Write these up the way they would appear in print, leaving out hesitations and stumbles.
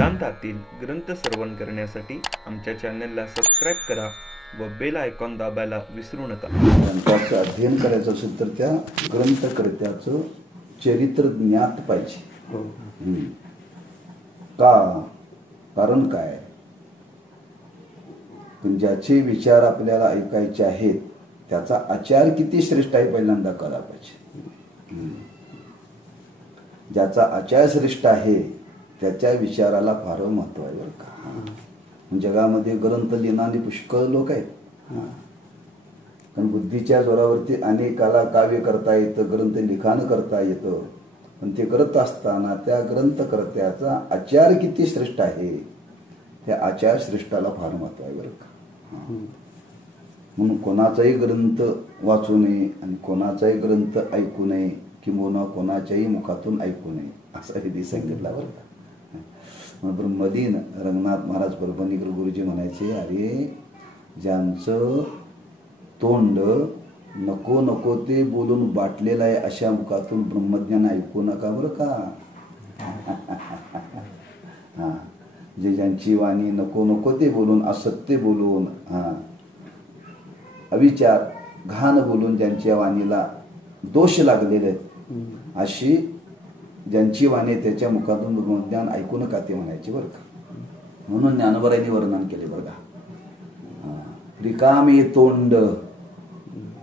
वेदांतातील ग्रंथ श्रवण करण्यासाठी आमच्या चॅनलला सबस्क्राईब करा व बेल आयकॉन दाबायला विसरू नका. ग्रंथाचं अध्ययन करायचं असेल तर त्या ग्रंथकर्त्याचं चरित्र ज्ञात पाहिजे. कारण काय? पण ज्याचे विचार आपल्याला ऐकायचे आहेत त्याचा आचार किती श्रेष्ठ आहे पहिल्यांदा कळला पाहिजे. ज्याचा आचार श्रेष्ठ आहे त्याच्या विचाराला फार महत्व आहे बरं का. जगामध्ये ग्रंथ लिहिणारे पुष्कळ लोक आहेत, पण बुद्धीच्या जोरावरती अनेकाला काव्य करता येतं, ग्रंथ लिखाण करता येतं. पण ते करत असताना त्या ग्रंथकर्त्याचा आचार किती श्रेष्ठ आहे त्या आचार श्रेष्ठाला फार महत्व आहे बरं का. म्हणून कोणाचाही ग्रंथ वाचू नये आणि कोणाचाही ग्रंथ ऐकू नये किंवा कोणाच्याही मुखातून ऐकू नये असं विधी सांगितला बरं का. ब्रह्मदीन रंगनाथ महाराज परभणीकर गुरुजी म्हणायचे, अरे ज्यांचं तोंड नको नको ते बोलून बाटलेलं आहे अशा मुखातून ब्रह्मज्ञान ऐकू नका बरं का. जे ज्यांची वाणी नको नको ते बोलून, असत्य बोलून, अविचार घाण बोलून ज्यांच्या वाणीला दोष लागलेले आहेत अशी ज्यांची वाणी त्याच्या मुखातून ब्रह्मज्ञान ऐकू नका ते म्हणायचे बरं का. म्हणून ज्ञानोबरायांनी वर्णन केले बरं का. रिकामे तोंड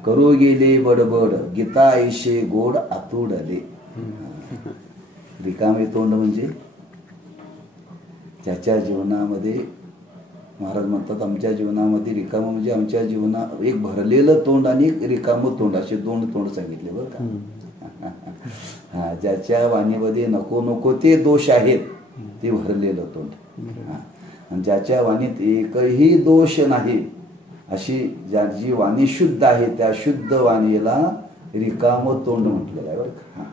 करू गेले बडबड गीता ऐशे गोड आतुडले. रिकामे तोंड म्हणजे ज्याच्या जीवनामध्ये महाराज म्हणतात आमच्या जीवनामध्ये रिकामं म्हणजे आमच्या जीवनात एक भरलेलं तोंड आणि एक रिकामं तोंड असे दोन तोंड सांगितले बरं का. ज्याच्या वाणीमध्ये नको नको ते दोष आहेत ते भरलेलं तोंड, आणि ज्याच्या वाणीत एकही दोष नाही अशी ज्याची वाणी शुद्ध आहे त्या शुद्ध वाणीला रिकामं तोंड म्हटलेलं आहे बरं का.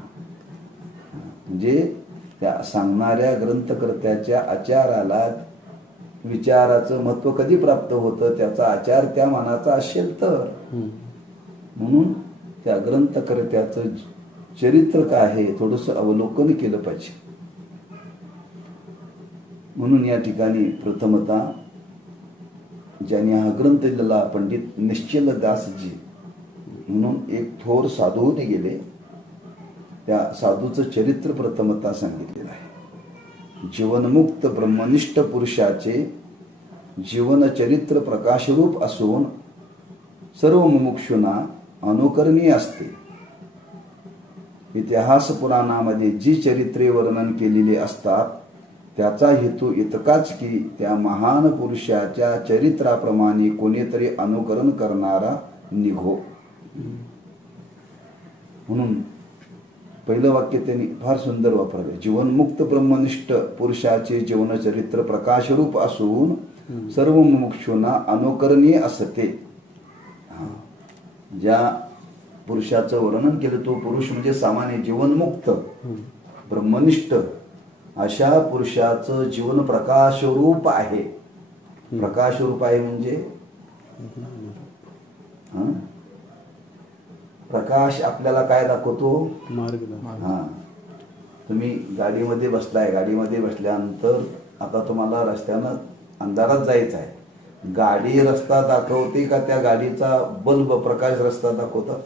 म्हणजे त्या सांगणाऱ्या ग्रंथकर्त्याच्या आचाराला विचाराचं महत्व कधी प्राप्त होतं त्याचा आचार त्या मानाचा असेल तर. म्हणून त्या ग्रंथकर्त्याचं चरित्र काय आहे थोडंसं अवलोकन केलं पाहिजे. म्हणून या ठिकाणी प्रथमतः ज्यांनी हा ग्रंथ लिहिला पंडित निश्चलदासजी म्हणून एक थोर साधूने गेले, त्या साधूचं चरित्र प्रथमतः सांगितलेलं आहे. जीवनमुक्त ब्रह्मनिष्ठ पुरुषाचे जीवनचरित्र प्रकाशरूप असून सर्व मुमुक्षूंना अनुकरणीय असते. इतिहास पुराणामध्ये जी चरित्रे वर्णन केलेली असतात त्याचा हेतू इतकाच की त्या महान पुरुषाच्या चरित्राप्रमाणे कोणीतरी अनुकरण करणारा निघो. म्हणून पहिलं वाक्य त्यांनी फार सुंदर वापरले. जीवनमुक्त ब्रह्मनिष्ठ पुरुषाचे जीवनचरित्र प्रकाशरूप असून सर्व मुमुक्षूंना अनुकरणीय असते. ज्या पुरुषाचं वर्णन केलं तो पुरुष म्हणजे सामान्य जीवनमुक्त ब्रह्मनिष्ठ अशा पुरुषाचं जीवन प्रकाशरूप आहे. प्रकाशरूप आहे म्हणजे प्रकाश आपल्याला काय दाखवतो? तुम्ही गाडीमध्ये बसलाय, गाडीमध्ये बसल्यानंतर आता तुम्हाला रस्त्यानं अंधारात जायचं आहे. गाडी रस्ता दाखवते का त्या गाडीचा बल्ब प्रकाश रस्ता दाखवतात?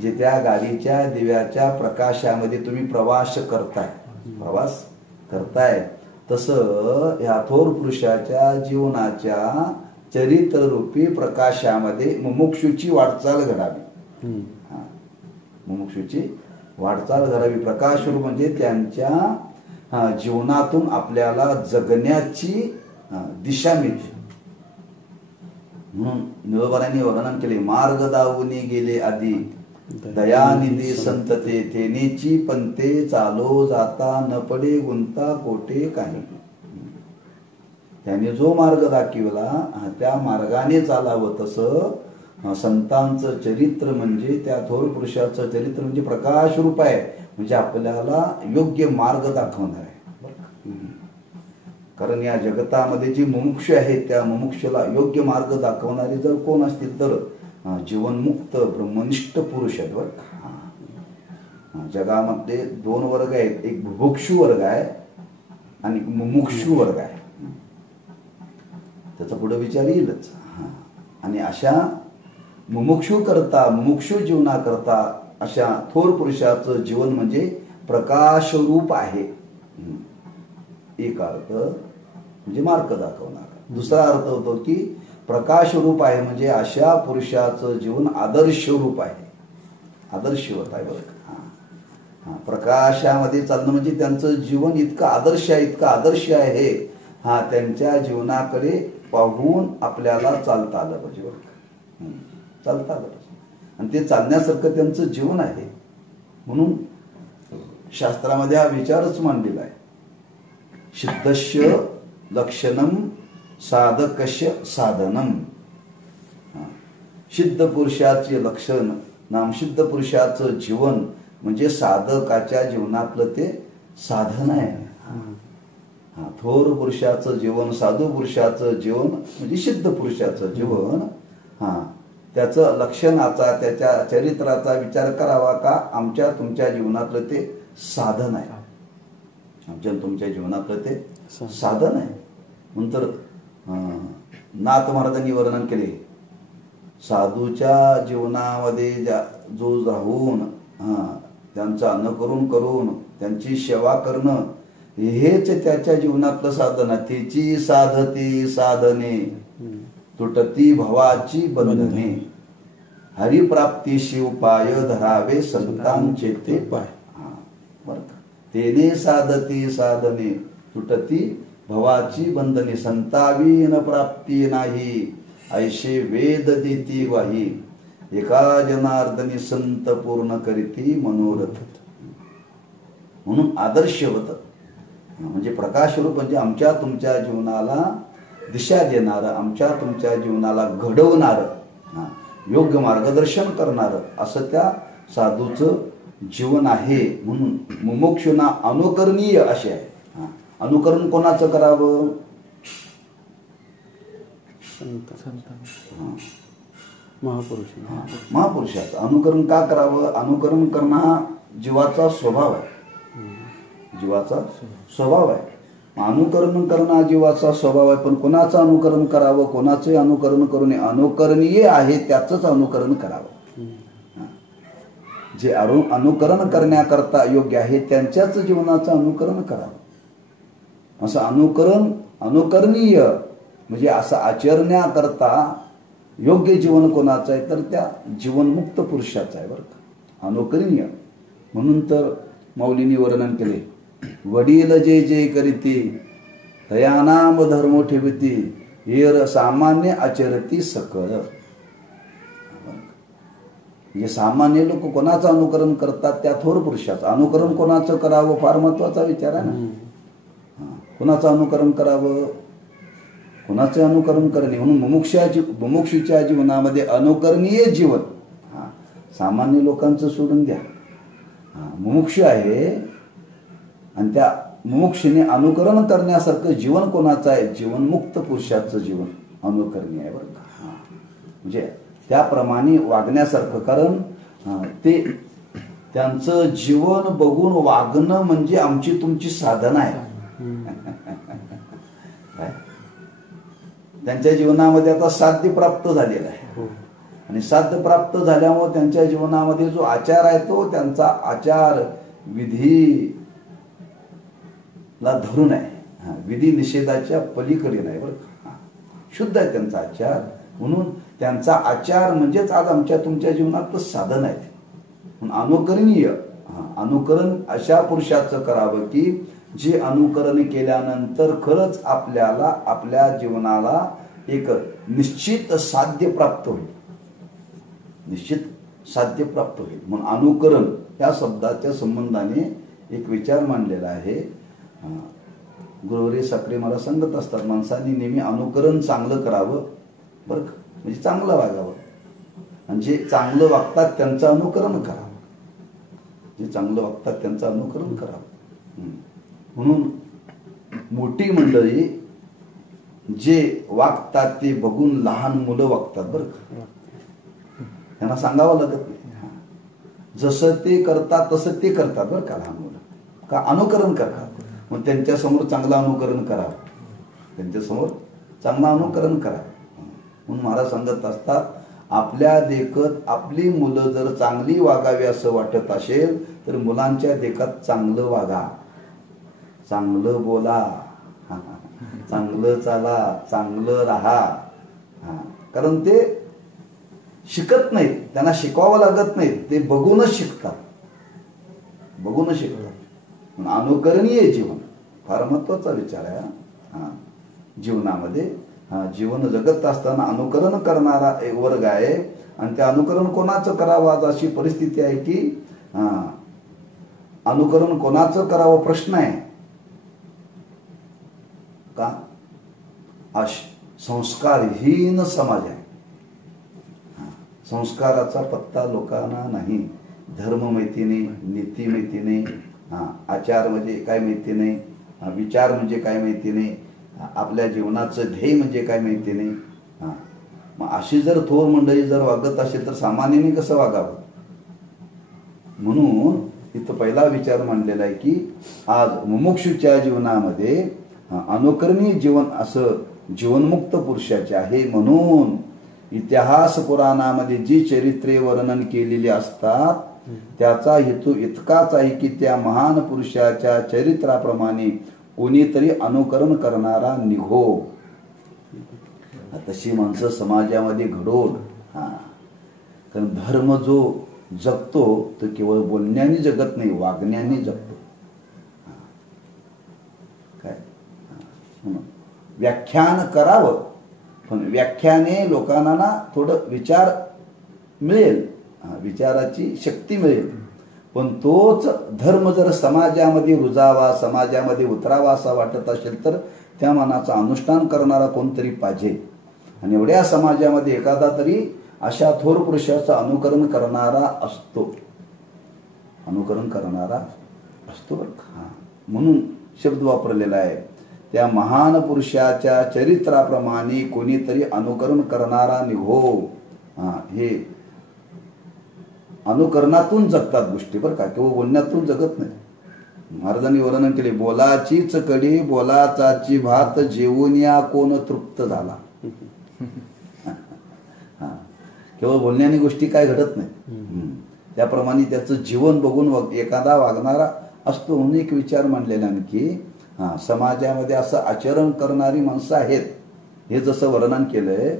जे त्या गाडीच्या दिव्याच्या प्रकाशामध्ये तुम्ही प्रवास करताय तसं या थोर पुरुषाच्या जीवनाच्या चरित्ररूपी प्रकाशामध्ये मुमुक्षूची वाटचाल घडावी. मुमुक्षूची वाटचाल घडावी. प्रकाशरूप म्हणजे त्यांच्या जीवनातून आपल्याला जगण्याची दिशा मिळते. म्हणून निळोबारांनी वर्णन केले, मार्ग दावूनी गेले आधी दयानिधी संतते तेनेची पंते चालो जाता न पडे गुंता कोटे काही. त्याने जो मार्ग दाखवला त्या मार्गाने चालावं. तसं संतांचं चरित्र म्हणजे त्या थोर पुरुषाचं चरित्र म्हणजे प्रकाशरूप आहे, म्हणजे आपल्याला योग्य मार्ग दाखवणार आहे. कारण या जगतामध्ये जी मुमुक्ष आहेत त्या मुमुक्षला योग्य मार्ग दाखवणारे जर कोण असतील तर जीवनमुक्त ब्रह्मनिष्ठ पुरुष आहेत बरं. जगामध्ये 2 वर्ग आहेत, एक बुभुक्षू वर्ग आहे आणि मुमुक्षू वर्ग आहे. त्याचा पुढे विचार येईलच. आणि अशा मुमुक्षू जीवनाकरता अशा थोर पुरुषाचं जीवन म्हणजे प्रकाशरूप आहे. एक अर्थ म्हणजे मार्ग दाखवणार. दुसरा अर्थ होतो की प्रकाशरूप आहे म्हणजे अशा पुरुषाचं जीवन आदर्श रूप आहे. आदर्शवत आहे बरं का. प्रकाशामध्ये चालणं म्हणजे त्यांचं जीवन इतकं आदर्श आहे. त्यांच्या जीवनाकडे पाहून आपल्याला चालता आलं पाहिजे बरं का. चालता आलं पाहिजे आणि ते चालण्यासारखं त्यांचं जीवन आहे. म्हणून शास्त्रामध्ये हा विचारच मांडलेला आहे. सिद्धस्य लक्षणम साधकस्य साधनम. सिद्ध पुरुषाचे लक्षण नामसिद्ध पुरुषाचं जीवन म्हणजे साधकाच्या जीवनातलं ते साधन आहे. थोर पुरुषाचं जीवन, साधू पुरुषाचं जीवन म्हणजे सिद्ध पुरुषाचं जीवन. त्याचं लक्षणाचा, त्याच्या चरित्राचा विचार करावा का आमच्या तुमच्या जीवनातलं ते साधन आहे. आमच्या तुमच्या जीवनातलं ते साधन आहे. नंतर नाथ महाराजांनी वर्णन केले, साधूच्या जीवनामध्ये जो राहून त्यांचं अनुकरण करून त्यांची सेवा करणं हेच त्याच्या जीवनातलं साधन आहे. तिची साधती साधने तुटती भवाची बंधने, हरिप्राप्तीशी उपाय धरावे संतांचे ते पाय. बरं का. तेने साधती साधने तुटती भवाची बंधने, संतावीन प्राप्ती नाही ऐशे वेद देती वाही, एका जनार्दनी संत पूर्ण करीती मनोरथ. म्हणून आदर्शवत म्हणजे प्रकाशरूप म्हणजे आमच्या तुमच्या जीवनाला दिशा देणारं, आमच्या तुमच्या जीवनाला घडवणारं, योग्य मार्गदर्शन करणारं असं त्या साधूचं जीवन आहे. म्हणून मुमुक्षुना अनुकरणीय असे आहे. अनुकरण कोणाचं करावं? महापुरुषाचं अनुकरण का करावं? अनुकरण करणं हा जीवाचा स्वभाव आहे. जीवाचा स्वभाव आहे. अनुकरण करणं हा जीवाचा स्वभाव आहे. पण कोणाचं अनुकरण करावं, कोणाचे अनुकरण करू नये? अनुकरणीय आहे त्याचंच अनुकरण करावं. जे अनुकरण करण्याकरता योग्य आहे त्यांच्याच जीवनाचं अनुकरण करावं. असं अनुकरणीय म्हणजे असं आचरण्याकरता योग्य जीवन कोणाचं आहे तर त्या जीवनमुक्त पुरुषाचं आहे बरं का. अनुकरणीय म्हणून तर माऊलींनी वर्णन केले, वडील जे जे करीती तयानाम धर्म ठेवती, हेर सामान्य आचरती सकळ. म्हणजे सामान्य लोक कोणाचं अनुकरण करतात? त्या थोर पुरुषाचं. अनुकरण कोणाचं करावं फार महत्वाचा विचार आहे ना. कोणाचं अनुकरण करावं, कोणाचे अनुकरण करणे. म्हणून मुमुक्षूच्या जीवनामध्ये अनुकरणीय जीवन. सामान्य लोकांचं सोडून द्या. मुमुक्षू आहे आणि त्या मुमुक्षूने अनुकरण करण्यासारखं जीवन कोणाचं आहे? जीवनमुक्त पुरुषाचं जीवन अनुकरणीय आहे बरं का. म्हणजे त्याप्रमाणे वागण्यासारखं. कारण ते त्यांचं जीवन बघून वागणं म्हणजे आमची तुमची साधना आहे. त्यांच्या जीवनामध्ये आता साध्य प्राप्त झालेला आहे आणि साध्य प्राप्त झाल्यामुळे त्यांच्या जीवनामध्ये जो आचार आहे तो त्यांचा आचार विधीला धरून आहे. विधी निषेधाच्या पलीकडे नाही बरं का. शुद्ध आहे त्यांचा आचार. म्हणून त्यांचा आचार म्हणजेच आज आमच्या तुमच्या जीवनातलं साधन आहे. म्हणून अनुकरणीय. अनुकरण अशा पुरुषाचं करावं की जे अनुकरण केल्यानंतर खरंच आपल्याला आपल्या जीवनाला एक निश्चित साध्य प्राप्त होईल. निश्चित साध्य प्राप्त होईल. म्हणून अनुकरण या शब्दाच्या संबंधाने एक विचार मांडलेला आहे. गुरुवरी साखरे मला सांगत असतात, माणसांनी नेहमी अनुकरण चांगलं करावं बरं का. म्हणजे चांगलं वागावं आणि जे चांगलं वागतात त्यांचं अनुकरण करावं. जे चांगलं वागतात त्यांचं अनुकरण करावं. म्हणून मोठी मंडळी जे वागतात ते बघून लहान मुलं वागतात बरं का. त्यांना सांगावं लागत नाही. जसं ते करतात तसं ते करतात बरं का लहान मुलं, का अनुकरण करतात. मग त्यांच्यासमोर चांगलं अनुकरण करा, त्यांच्यासमोर चांगलं अनुकरण करा. म्हणून महाराज सांगत असतात, आपल्या देखत आपली मुलं जर चांगली वागावी असं वाटत असेल तर मुलांच्या देखत चांगलं वागा, चांगलं बोला, चांगलं चाला, चांगलं राहा. कारण ते शिकत नाहीत, त्यांना शिकवावं लागत नाही, ते बघूनच शिकतात, बघूनच शिकतात. अनुकरणीय जीवन फार महत्वाचा विचार आहे जीवनामध्ये. जीवन जगत असताना अनुकरण करणारा एक वर्ग आहे, आणि ते अनुकरण कोणाचं करावं आज अशी परिस्थिती आहे की अनुकरण कोणाचं करावं प्रश्न आहे का. संस्कारहीन समाज आहे, संस्काराचा पत्ता लोकांना नाही. धर्म माहिती नाही, नीती माहिती नाही, आचार म्हणजे काय माहिती नाही, विचार म्हणजे काय माहिती नाही, आपल्या जीवनाचं ध्येय म्हणजे काय माहिती नाही. मग अशी जर थोर मंडळी जर वागत असेल तर सामान्याने कसं वागावं. म्हणून इथं पहिला विचार मांडलेला आहे की आज मुमुक्षूच्या जीवनामध्ये अनुकरणीय जीवन असं जीवनमुक्त पुरुषाचे आहे. म्हणून इतिहास पुराणामध्ये जी चरित्रे वर्णन केलेली असतात त्याचा हेतू इतकाच आहे की त्या महान पुरुषाच्या चरित्राप्रमाणे कोणीतरी अनुकरण करणारा निघो. तशी माणसं समाजामध्ये घडोल. कारण धर्म जो जगतो तो केवळ बोलण्याने जगत नाही, वागण्याने जगतो. काय व्याख्यान करावं, पण व्याख्याने लोकांना थोडं विचार मिळेल, विचाराची शक्ती मिळेल. पण तोच धर्म जर समाजामध्ये रुजावा, समाजामध्ये उतरावा असा वाटत असेल तर त्या मनाचं अनुष्ठान करणारा कोणतरी पाहिजे. आणि एवढ्या समाजामध्ये एखादा तरी अशा थोर पुरुषाचं अनुकरण करणारा असतो, अनुकरण करणारा असतो. म्हणून शब्द वापरलेला आहे, त्या महान पुरुषाच्या चरित्राप्रमाणे कोणीतरी अनुकरण करणारा निघो. हे अनुकरणातून जगतात गोष्टी बरं का, किंवा बोलण्यातून जगत नाही. महाराजांनी वर्णन केले, बोलाचीच कडी बोलाचाची भात जेवून या कोण तृप्त झाला. केवळ बोलण्याने गोष्टी काय घडत नाही, त्याप्रमाणे त्याचं जीवन बघून एखादा वागणारा असतो. म्हणून एक विचार मांडलेला की समाजामध्ये असं आचरण करणारी माणसं आहेत. हे जसं वर्णन केलंय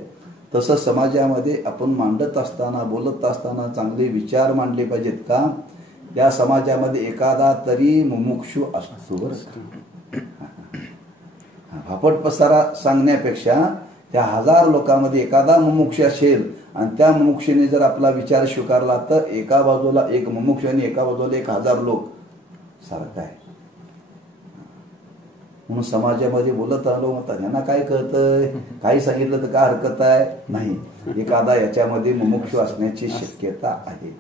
तसं समाजामध्ये आपण मांडत असताना, बोलत असताना चांगले विचार मांडले पाहिजेत का. या समाजामध्ये एखादा तरी मुमुक्षू असतो. फापट पसारा सांगण्यापेक्षा त्या 1000 लोकांमध्ये एखादा मुमुक्षू असेल आणि त्या मुमुक्षूने जर आपला विचार स्वीकारला तर एका बाजूला एक मुमुक्षू आणि एका बाजूला 1000 लोक सारखं आहे. म्हणून समाजामध्ये बोलत आलो म्हणतात यांना काय कळतंय, काही सांगितलं तर काय हरकत आहे नाही. एखादा याच्यामध्ये मुमुक्षू असण्याची शक्यता आहे.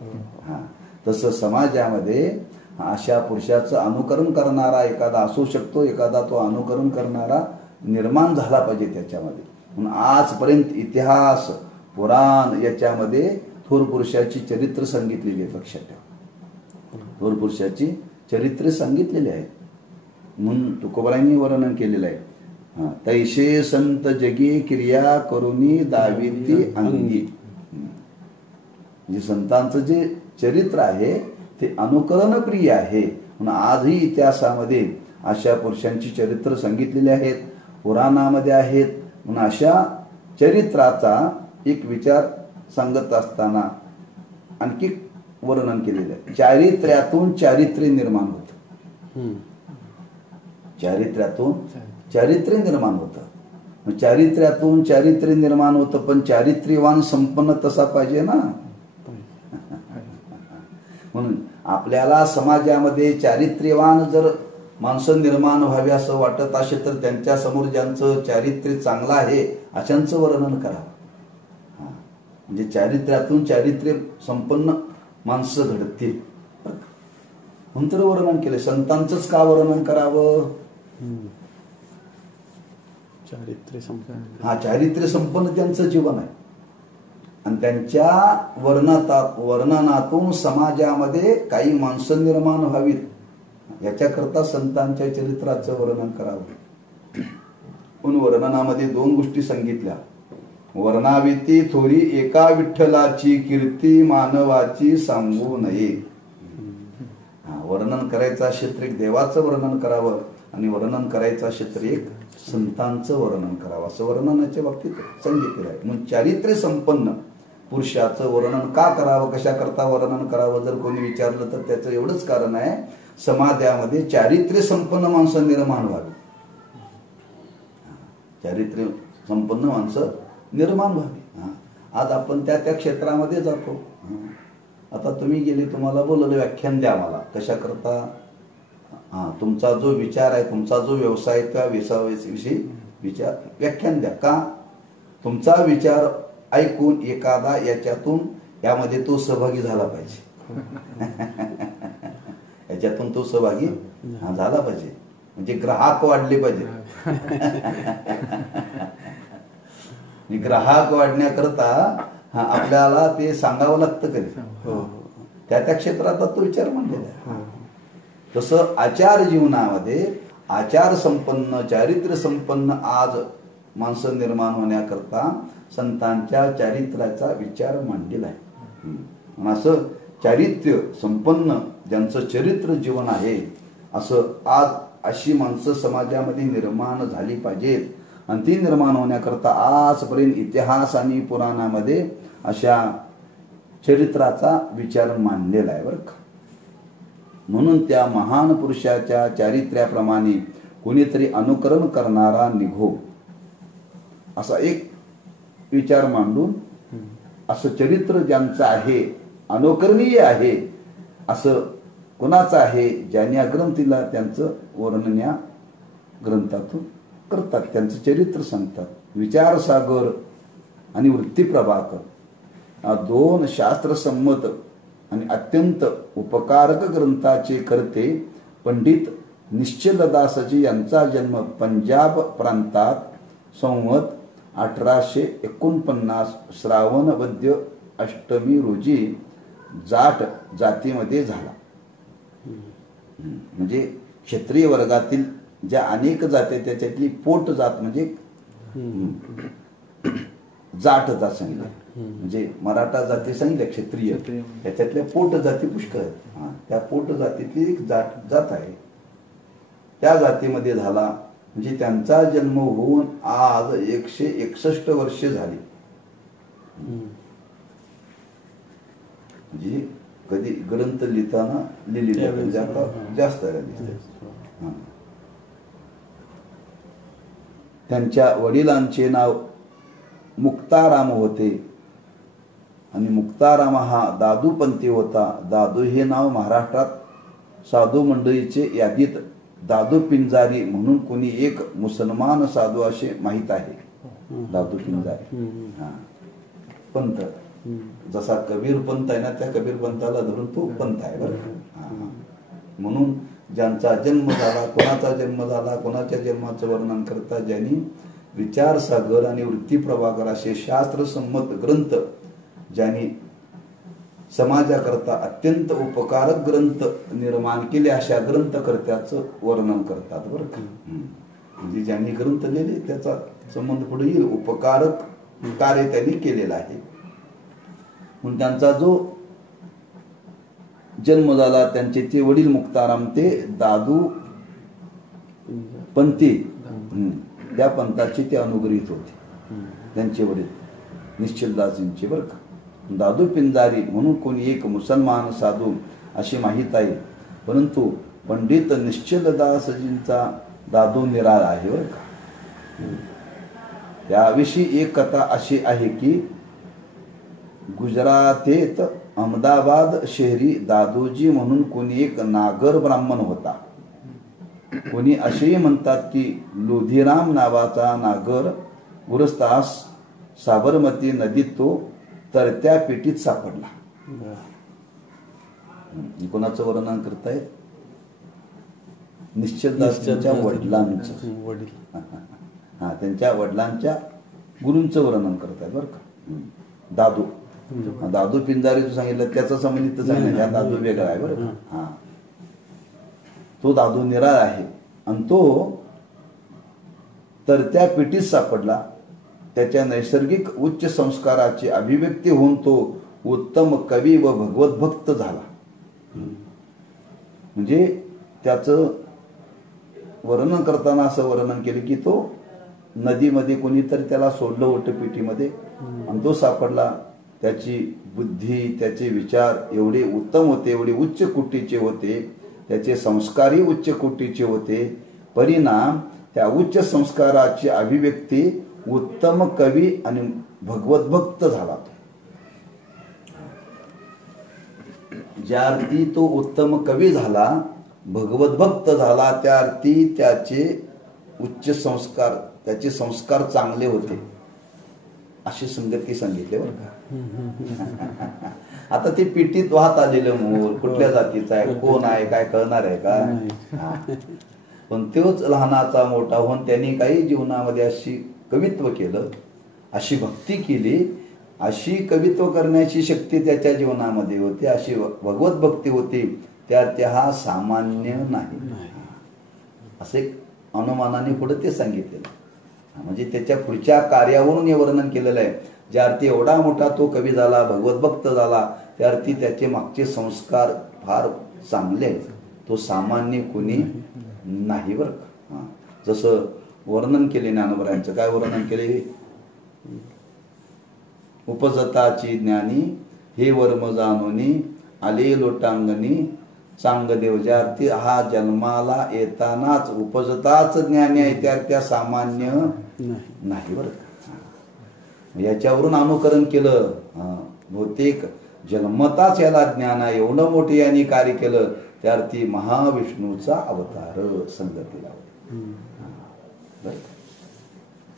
तसं समाजामध्ये अशा पुरुषाचं अनुकरण करणारा एखादा असू शकतो, एखादा तो अनुकरण करणारा निर्माण झाला पाहिजे त्याच्यामध्ये. म्हणून आजपर्यंत इतिहास पुराण याच्यामध्ये थोर पुरुषाची चरित्र सांगितलेली आहेत. लक्षात ठेवा, थोर पुरुषाची चरित्र सांगितलेली आहेत. म्हणून तुकोबारायांनी वर्णन केलेलं आहे, तैशे संत जगी क्रिया करुनी दाविती अंगी. म्हणजे संतांचं जे चरित्र आहे ते अनुकरण प्रिय आहे. म्हणून आजही इतिहासामध्ये अशा पुरुषांची चरित्र सांगितलेली आहेत, पुराणामध्ये आहेत. म्हणून अशा चरित्राचा एक विचार सांगत असताना आणखी वर्णन केलेलं आहे. चारित्र्यातून चारित्र्य निर्माण होतं, चारित्र्यातून चारित्र्य निर्माण होतं. चारित्र्यातून चारित्र्य निर्माण होतं, पण चारित्र्यवान संपन्न तसा पाहिजे ना. म्हणून आपल्याला समाजामध्ये चारित्र्यवान जर माणसं निर्माण व्हावी असं वाटत असेल तर त्यांच्या समोर ज्यांचं चारित्र्य चांगलं आहे अशांचं वर्णन करावं. म्हणजे चारित्र्यातून चारित्र्य संपन्न माणसं घडतील म्हणून तर वर्णन केलं. संतांचंच का वर्णन करावं. चारित्र्य संपन्न, चारित्र्य संपन्न त्यांचं जीवन आहे. आणि त्यांच्या वर्णनातून समाजामध्ये काही माणसं निर्माण व्हावीत याच्याकरता संतांच्या चरित्राचं वर्णन करावं. पण वर्णनामध्ये 2 गोष्टी सांगितल्या. वर्णाविती थोरी एका विठ्ठलाची कीर्ती मानवाची सांगू नये. वर्णन करायचं क्षेत्र एक देवाचं वर्णन करावं आणि वर्णन करायचं क्षेत्र एक संतांचं वर्णन करावं असं वर्णनाच्या बाबतीत सांगितलेलं आहे. म्हणून चारित्र्य संपन्न पुरुषाचं वर्णन का करावं, कशा करता वर्णन करावं जर कोणी विचारलं तर त्याचं एवढंच कारण आहे, समाजामध्ये चारित्र्य संपन्न माणसं निर्माण व्हावी. चारित्र्य संपन्न माणसं निर्माण व्हावी. आज आपण त्या क्षेत्रामध्ये जातो. आता तुम्ही गेले, तुम्हाला बोलवलं व्याख्यान द्या मला, कशा करता तुमचा जो विचार आहे, तुमचा जो व्यवसाय आहे त्या व्यवसायाविषयी विचार व्याख्यान द्या. का? तुमचा विचार ऐकून एखादा यामध्ये तो सहभागी झाला पाहिजे. याच्यातून तो सहभागी झाला पाहिजे, म्हणजे ग्राहक वाढले पाहिजे. ग्राहक वाढण्याकरता आपल्याला ते सांगावं लागतं कधी. त्या क्षेत्रात तो विचार मांडलेला आहे. तसं आचार जीवनामध्ये आचार संपन्न चारित्र्य संपन्न आज माणसं निर्माण होण्याकरता संतांच्या चारित्र्याचा विचार मांडलेला आहे. असं चारित्र्य संपन्न ज्यांचं चरित्र जीवन आहे असं आज अशी माणसं समाजामध्ये निर्माण झाली पाहिजेत. आणि ती निर्माण होण्याकरता आजपर्यंत इतिहास आणि पुराणामध्ये अशा चरित्राचा विचार मांडलेला आहे बरं का. म्हणून त्या महान पुरुषाच्या चारित्र्याप्रमाणे कोणीतरी अनुकरण करणारा निघो असा एक विचार मांडून असं चरित्र ज्यांचं आहे, अनुकरणीय आहे असं कोणाचं आहे, ज्यांनी या ग्रंथीला त्यांचं वर्णन या ग्रंथातून करतात, त्यांचं चरित्र सांगतात. विचारसागर आणि वृत्तीप्रभाकर 2 शास्त्रसंमत आणि अत्यंत उपकारक ग्रंथाचे करते पंडित निश्चलदासजी यांचा जन्म पंजाब प्रांतात संवत 1849 श्रावण वद्य अष्टमी रोजी जाट जातीमध्ये झाला. म्हणजे क्षत्रिय वर्गातील ज्या अनेक जाती त्याच्यातली पोट जात म्हणजे जाट जात सांगितलं. म्हणजे मराठा जाती सांगितल्या क्षत्रिय, त्याच्यातल्या पोट जाती पुष्कळ आहेत. त्या पोट जातीतली एक जात आहे, त्या जातीमध्ये झाला. म्हणजे त्यांचा जन्म होऊन आज 161 वर्षे झाली. म्हणजे कधी ग्रंथ लिहिताना लिहिली आता जास्त आहे. त्यांच्या वडिलांचे नाव मुक्ताराम होते आणि मुक्ताराम हा दादूपंथी होता. दादू हे नाव महाराष्ट्रात साधू मंडळीचे यादीत दादू पिंजारी म्हणून कोणी एक मुसलमान साधू असे माहित आहे. दादू पिंजारी पंथ, जसा कबीर पंथ आहे ना, त्या कबीर पंथाला धरून तो पंथ आहे बरं. म्हणून ज्यांचा जन्म झाला, कोणाचा जन्म झाला, कोणाच्या जन्माचं वर्णन करता ज्यांनी विचारसागर आणि वृत्तीप्रभाकर असे शास्त्रसंमत ग्रंथ ज्यांनी समाजाकरता अत्यंत उपकारक ग्रंथ निर्माण केले अशा ग्रंथकर्त्याचं वर्णन करतात बरं का. म्हणजे ज्यांनी ग्रंथ लिहिले त्याचा संबंध पुढे येईल. उपकारक कार्य त्यांनी केलेलं आहे. म्हणून त्यांचा जो जन्म झाला, त्यांचे ते वडील मुक्ताराम ते दादू पंथी त्या पंथाचे ते अनुग्रहित होते. त्यांचे वडील निश्चलदासजींचे बरं का. दादू पिंजारी म्हणून कोणी एक मुसलमान साधू अशी माहीत आहे, परंतु पंडित निश्चलदासजींचा दादू निराळा आहे बरं का. त्याविषयी एक कथा अशी आहे की गुजरातेत अहमदाबाद शहरी दादोजी म्हणून कोणी एक नागर ब्राह्मण होता. कोणी असेही म्हणतात की लोधीराम नावाचा नागर गुरस्तास साबरमती नदीत तो तरत्या पेटीत सापडला. कोणाचं वर्णन करतायत? निश्चलदासजींच्या वडिलांचं. त्यांच्या वडिलांच्या गुरूंचं वर्णन करतायत बरं का. दादू दादू पिंजारी जो सांगितलं त्याचा संबंधित सांगितलं, हा दादू वेगळा आहे बरं. हा, तो दादू निराळ आहे आणि तो तर त्या पिटीत सापडला. त्याच्या नैसर्गिक उच्च संस्काराची अभिव्यक्ती होऊन तो उत्तम कवी व भगवत भक्त झाला. म्हणजे त्याचं वर्णन करताना असं वर्णन केलं की तो नदीमध्ये कोणीतरी त्याला सोडलं होतं पिटीमध्ये आणि तो सापडला. त्याची बुद्धी, त्याचे विचार एवढे उत्तम होते, एवढे उच्च कोटीचे होते, त्याचे संस्कारही उच्च कोटीचे होते. परिणाम त्या उच्च संस्काराची अभिव्यक्ती उत्तम कवी आणि भगवत भक्त झाला. ज्या अर्थी तो उत्तम कवी झाला, भगवत भक्त झाला, त्या अर्थी त्याचे उच्च संस्कार, त्याचे संस्कार चांगले होते, अशी संगती सांगितले बरं का. आता ते पिटीत वाहत आलेलं मूल कुठल्या जातीचं आहे, कोण आहे, काय कळणार आहे का. पण तोच लहानाचा मोठा होऊन त्यांनी काही जीवनामध्ये अशी कवित्व केलं, अशी भक्ती केली, अशी कवित्व करण्याची शक्ती त्याच्या जीवनामध्ये होती, अशी भगवत भक्ती होती. त्यात हा सामान्य नाही असे अनुमानाने पुढे ते सांगितलेलं. म्हणजे त्याच्या पुढच्या कार्यावरून हे वर्णन केलेलं आहे. ज्या अर्थी एवढा मोठा तो कवी झाला, भगवत भक्त झाला, त्या अर्थी त्याचे मागचे संस्कार फार चांगले आहेत, तो सामान्य कोणी नाही बरं का. जसं वर्णन केले ज्ञानोबरायांचं, काय वर्णन केले, उपजताची ज्ञानी हे वर्म जाणोनी आले लोटांगणी चांग देव. ज्या अर्थी हा जन्माला येतानाच उपजताच ज्ञानी आहे, त्या सामान्य नाही बरं का. याच्यावरून अनुकरण केलं. बहुतेक जन्मताच याला ज्ञान आहे, एवढं मोठे यांनी कार्य केलं, त्या अर्थी महाविष्णूचा अवतार संगतीला.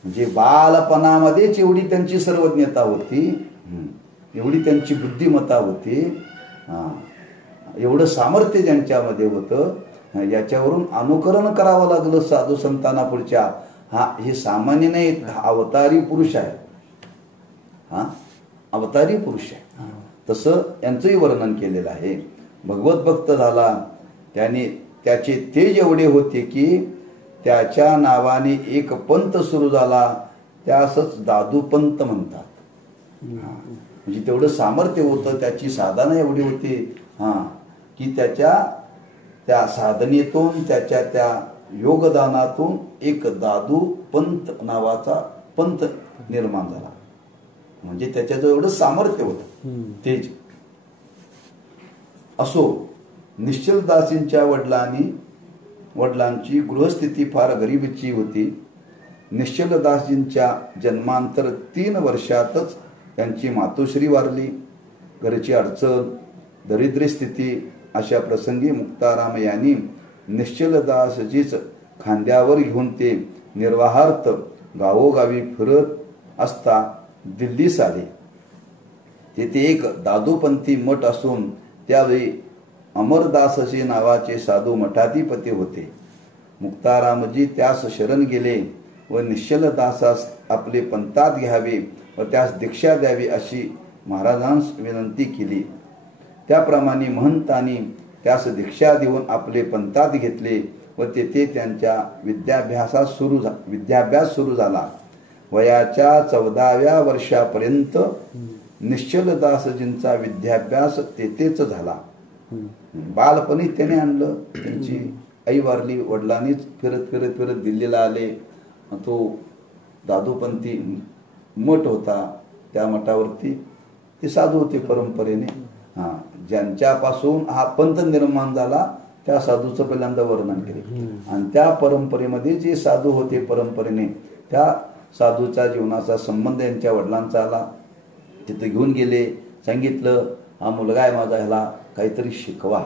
म्हणजे बालपणामध्येच एवढी त्यांची सर्वज्ञता होती, एवढी त्यांची बुद्धिमत्ता होती, एवढं सामर्थ्य ज्यांच्यामध्ये होतं. याच्यावरून अनुकरण करावं लागलं साधू संतांना पुढच्या. हा, हे सामान्य नाही, अवतारी पुरुष आहे, हा अवतारी पुरुष आहे. तसं यांचंही वर्णन केलेलं आहे. भगवत भक्त झाला, त्याने त्याचे तेज एवढे होते की त्याच्या नावाने एक पंथ सुरू झाला, त्यासच दादू पंथ म्हणतात. म्हणजे तेवढं सामर्थ्य होतं, त्याची साधना एवढी होती की त्याच्या त्या साधनेतून, त्याच्या त्या योगदानातून एक दादू पंथ नावाचा पंथ निर्माण झाला. म्हणजे त्याच्याजवळ एवढं सामर्थ्य होतं, तेज. असो, निश्चलदासींच्या वडिलांची गृहस्थिती फार गरिबीची होती. निश्चलदासींच्या जन्मांतर 3 वर्षातच त्यांची मातोश्री वारली. घरची अडचण, दरिद्री स्थिती अशा प्रसंगी मुक्ताराम यांनी निश्चलदासजीच खांद्यावर घेऊन ते निर्वाहार्थ गावोगावी फिरत असता दिल्लीस आले. तेथे एक दादूपंथी मठ असून त्यावेळी अमरदासजी नावाचे साधू मठाधिपती होते. मुक्तारामजी त्यास शरण गेले व निश्चलदासास आपले पंथात घ्यावे व त्यास दीक्षा द्यावी अशी महाराजांस विनंती केली. त्याप्रमाणे महंतांनी त्यास दीक्षा देऊन आपले पंथात घेतले व तेथे त्यांच्या विद्याभ्यास सुरू झाला. वयाच्या 14व्या वर्षापर्यंत निश्चलदासजींचा विद्याभ्यास तेथेच झाला. बालपणी त्याने आणलं, त्यांची आई वारली, वडिलांनीच फिरत फिरत फिरत दिल्लीला आले. तो दादूपंथी मठ होता, त्या मठावरती ते साधू होते परंपरेने. ज्यांच्यापासून हा पंथ निर्माण झाला त्या साधूचं पहिल्यांदा वर्णन केले. आणि त्या परंपरेमध्ये जे साधू होते परंपरेने, त्या साधूच्या जीवनाचा संबंध यांच्या वडिलांचा आला. तिथे घेऊन गेले, सांगितलं हा मुलगा आहे माझा, ह्याला काहीतरी शिकवा.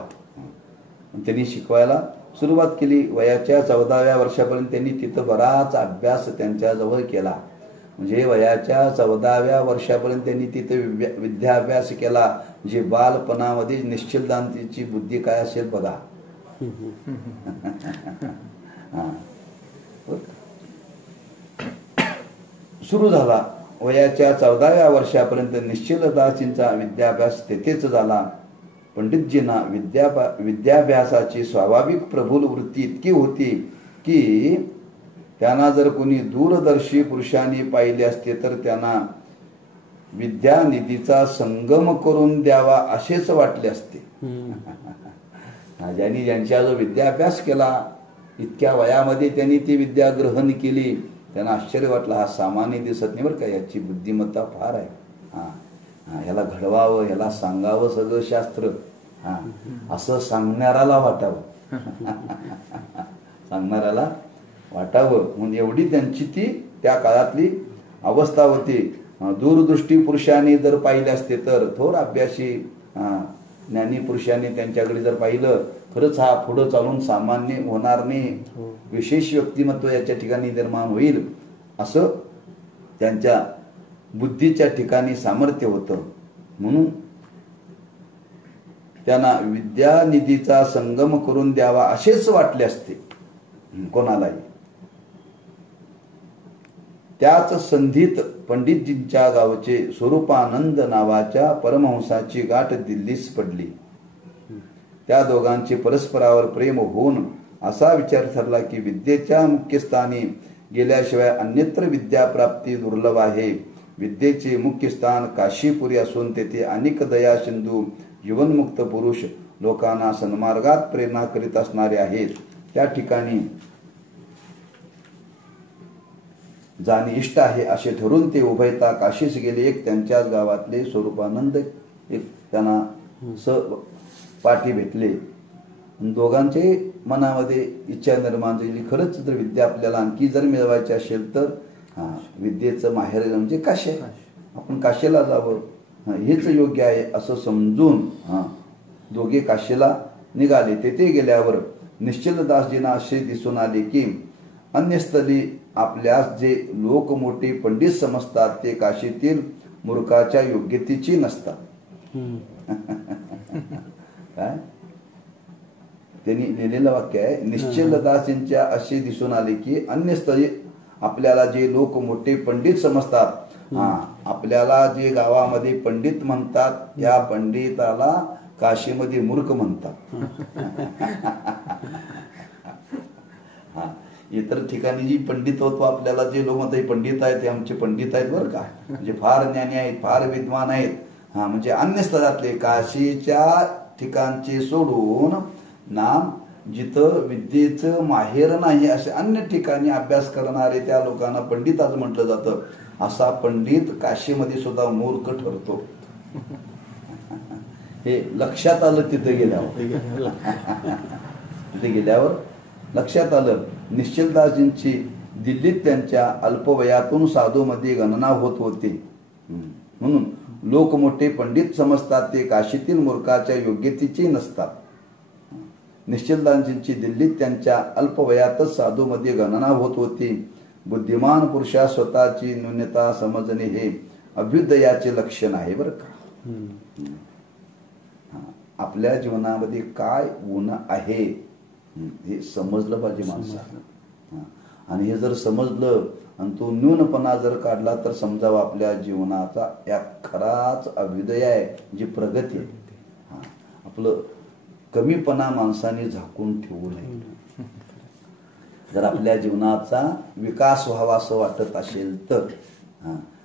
त्यांनी शिकवायला सुरुवात केली. वयाच्या 14व्या वर्षापर्यंत त्यांनी तिथं बराच अभ्यास त्यांच्याजवळ केला. म्हणजे वयाच्या 14व्या वर्षापर्यंत त्यांनी तिथे विद्याभ्यास केला. म्हणजे बालपणामध्ये निश्चलदांतीची बुद्धी काय असेल बघा. सुरू झाला वयाच्या 14व्या वर्षापर्यंत निश्चलदासींचा विद्याभ्यास तेथेच झाला. पंडितजींना विद्याभ्यासाची स्वाभाविक प्रबुल वृत्ती इतकी होती की त्यांना जर कोणी दूरदर्शी पुरुषांनी पाहिले असते तर त्यांना विद्यानिधीचा संगम करून द्यावा असेच वाटले असते. ज्यांनी ज्यांच्या जो विद्याभ्यास केला, इतक्या वयामध्ये त्यांनी ती विद्या ग्रहण केली, त्यांना आश्चर्य वाटलं. हा सामान्य दिसत नाही बरं का, याची बुद्धिमत्ता फार आहे. ह्याला घडवावं, ह्याला सांगावं सगळं शास्त्र, असं सांगणाऱ्याला वाटावं. सांगणाऱ्याला वाटावं म्हणून एवढी त्यांची ती त्या काळातली अवस्था होती. दूरदृष्टी पुरुषांनी जर पाहिले असते तर, थोर अभ्यासी ज्ञानी पुरुषांनी त्यांच्याकडे जर पाहिलं, खरंच हा पुढं चालून सामान्य होणार नाही, विशेष व्यक्तिमत्व याच्या ठिकाणी निर्माण होईल, असं त्यांच्या बुद्धीच्या ठिकाणी सामर्थ्य होतं. म्हणून त्यांना विद्यानिधीचा संगम करून द्यावा असेच वाटले असते कोणालाही. त्याच संधीत पंडितजींच्या गावचे स्वरूपानंद नावाच्या परमहंसाची गाठ दिल्लीस पडली. त्या दोघांचे परस्परावर प्रेम होऊन असा विचार ठरला की विद्येच्या मुख्य स्थानी गेल्याशिवाय अन्यत्र विद्याप्राप्ती दुर्लभ आहे. विद्येचे मुख्य स्थान काशीपुरी असून तेथे अनेक दया सिंधू जीवनमुक्त पुरुष लोकांना सन्मार्गात प्रेरणा करीत असणारे आहेत. त्या ठिकाणी जाणे इष्ट आहे असे ठरून ते उभयता काशीस गेले. एक त्यांच्याच गावातले स्वरूपानंद एक त्यांना पाठी भेटले. दोघांचे मनामध्ये इच्छा निर्माण झाली, खरंच जर विद्या आपल्याला आणखी जर मिळवायची असेल तर विद्येचं माहेर म्हणजे काशी, आपण काशीला जावं, हेच योग्य आहे असं समजून दोघे काशीला निघाले. तेथे गेल्यावर निश्चलदासजींना असे दिसून आले की अन्यस्थळी आपल्यास जे लोक मोठे पंडित समजतात ते काशीतील मूर्खाच्या योग्यतेची नसतात. काय त्यांनी लिहिलेलं वाक्य आहे. निश्चलदासींच्या असे दिसून आले की अन्यस्थळी आपल्याला जे लोक मोठे पंडित समजतात, आपल्याला जे गावामध्ये पंडित म्हणतात, या पंडिताला काशीमध्ये मूर्ख म्हणतात. इतर ठिकाणी जी पंडितत्व आपल्याला जे लोक म्हणतात पंडित आहेत, ते आमचे पंडित आहेत बरं का, म्हणजे फार ज्ञानी आहेत, फार विद्वान आहेत. म्हणजे अन्य स्थळातले काशीच्या ठिकाणचे सोडून नाम जिथं विद्येचं माहेर नाही असे अन्य ठिकाणी अभ्यास करणारे त्या लोकांना पंडित आज म्हटलं जातं. असा पंडित काशीमध्ये सुद्धा मूर्ख ठरतो. हे लक्षात आलं तिथे गेल्यावर लक्षात आलं. निश्चलदासजींची दिल्लीत त्यांच्या अल्पवयातून साधूमध्ये गणना होत होती. म्हणून लोक मोठे पंडित समजतात ते काशीतील मूर्खाच्या योग्यतेचे नसतात. निश्चलदासजींची दिल्लीत त्यांच्या अल्पवयातच साधूमध्ये गणना होत होती. बुद्धिमान पुरुषा स्वतःची न्यूनता समजणे हे अभ्युदयाचे लक्षण आहे बरं का. आपल्या जीवनामध्ये काय गुण आहे हे समजलं पाहिजे माणसाला. आणि हे जर समजलं आणि तो न्यूनपणा जर काढला तर समजावा आपल्या जीवनाचा या खराच अभ्युदय आहे, जी प्रगती आहे. आपलं कमीपणा माणसाने झाकून ठेवू नये. जर आपल्या जीवनाचा विकास व्हावा असं वाटत असेल तर,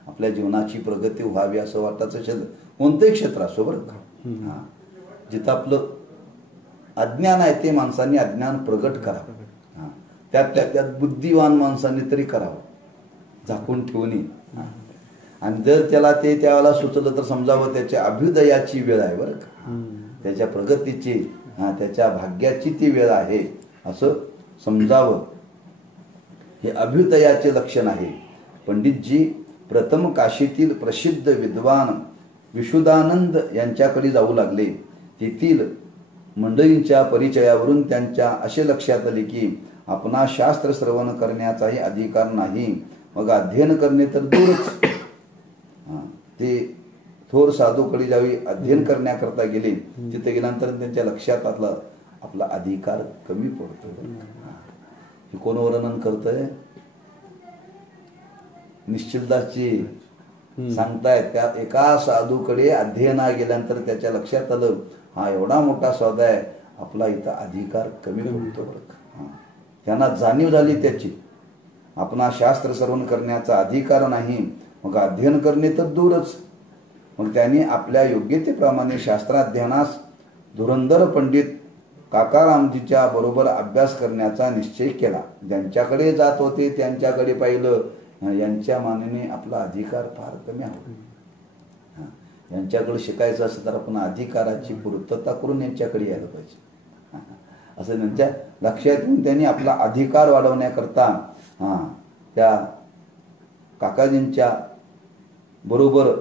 आपल्या जीवनाची प्रगती व्हावी असं वाटत असेल कोणतंही क्षेत्र असो बरं का, जिथं आपलं अज्ञान आहे ते माणसांनी अज्ञान प्रगट करावं. त्यात बुद्धिवान माणसांनी तरी करावं, झाकून ठेवणे. आणि जर त्याला ते त्यावेळेला सुचलं तर समजावं त्याच्या अभ्युदयाची वेळ आहे बरं का, त्याच्या प्रगतीची, त्याच्या भाग्याची ती वेळ आहे असं समजावं. हे अभ्युदयाचे लक्षण आहे. पंडितजी प्रथम काशीतील प्रसिद्ध विद्वान विशुद्धानंद यांच्याकडे जाऊ लागले. तेथील मंडळींच्या परिचयावरून त्यांच्या असे लक्षात आले की आपणा शास्त्र श्रवण करण्याचाही अधिकार नाही, मग अध्ययन करणे तर दूरच. ते थोर साधूकडे जावी अध्ययन करण्याकरता गेले. तिथे गेल्यानंतर त्यांच्या लक्षात आपला अधिकार कमी पडतो. हे कोण वर्णन करतंय? निश्चलदासजी सांगतायत. त्या एका साधूकडे अध्ययना गेल्यानंतर त्याच्या लक्षात आलं, हा एवढा मोठा सौदा आहे, आपला इथं अधिकार कमी पडतो बरं का. त्यांना जाणीव झाली त्याची, आपणा शास्त्र श्रवण करण्याचा अधिकार नाही, मग अध्ययन करणे तर दूरच. मग त्यांनी आपल्या योग्यतेप्रमाणे शास्त्राध्ययनास धुरंधर पंडित काकारामजीच्या बरोबर अभ्यास करण्याचा निश्चय केला. ज्यांच्याकडे जात होते त्यांच्याकडे पाहिलं, यांच्या मानाने आपला अधिकार फार कमी आहे. यांच्याकडे शिकायचं असेल तर आपण अधिकाराची पूर्तता करून यांच्याकडे यायला पाहिजे असं त्यांच्या लक्षात येऊन त्यांनी आपला अधिकार वाढवण्याकरता त्या काकाजींच्या बरोबर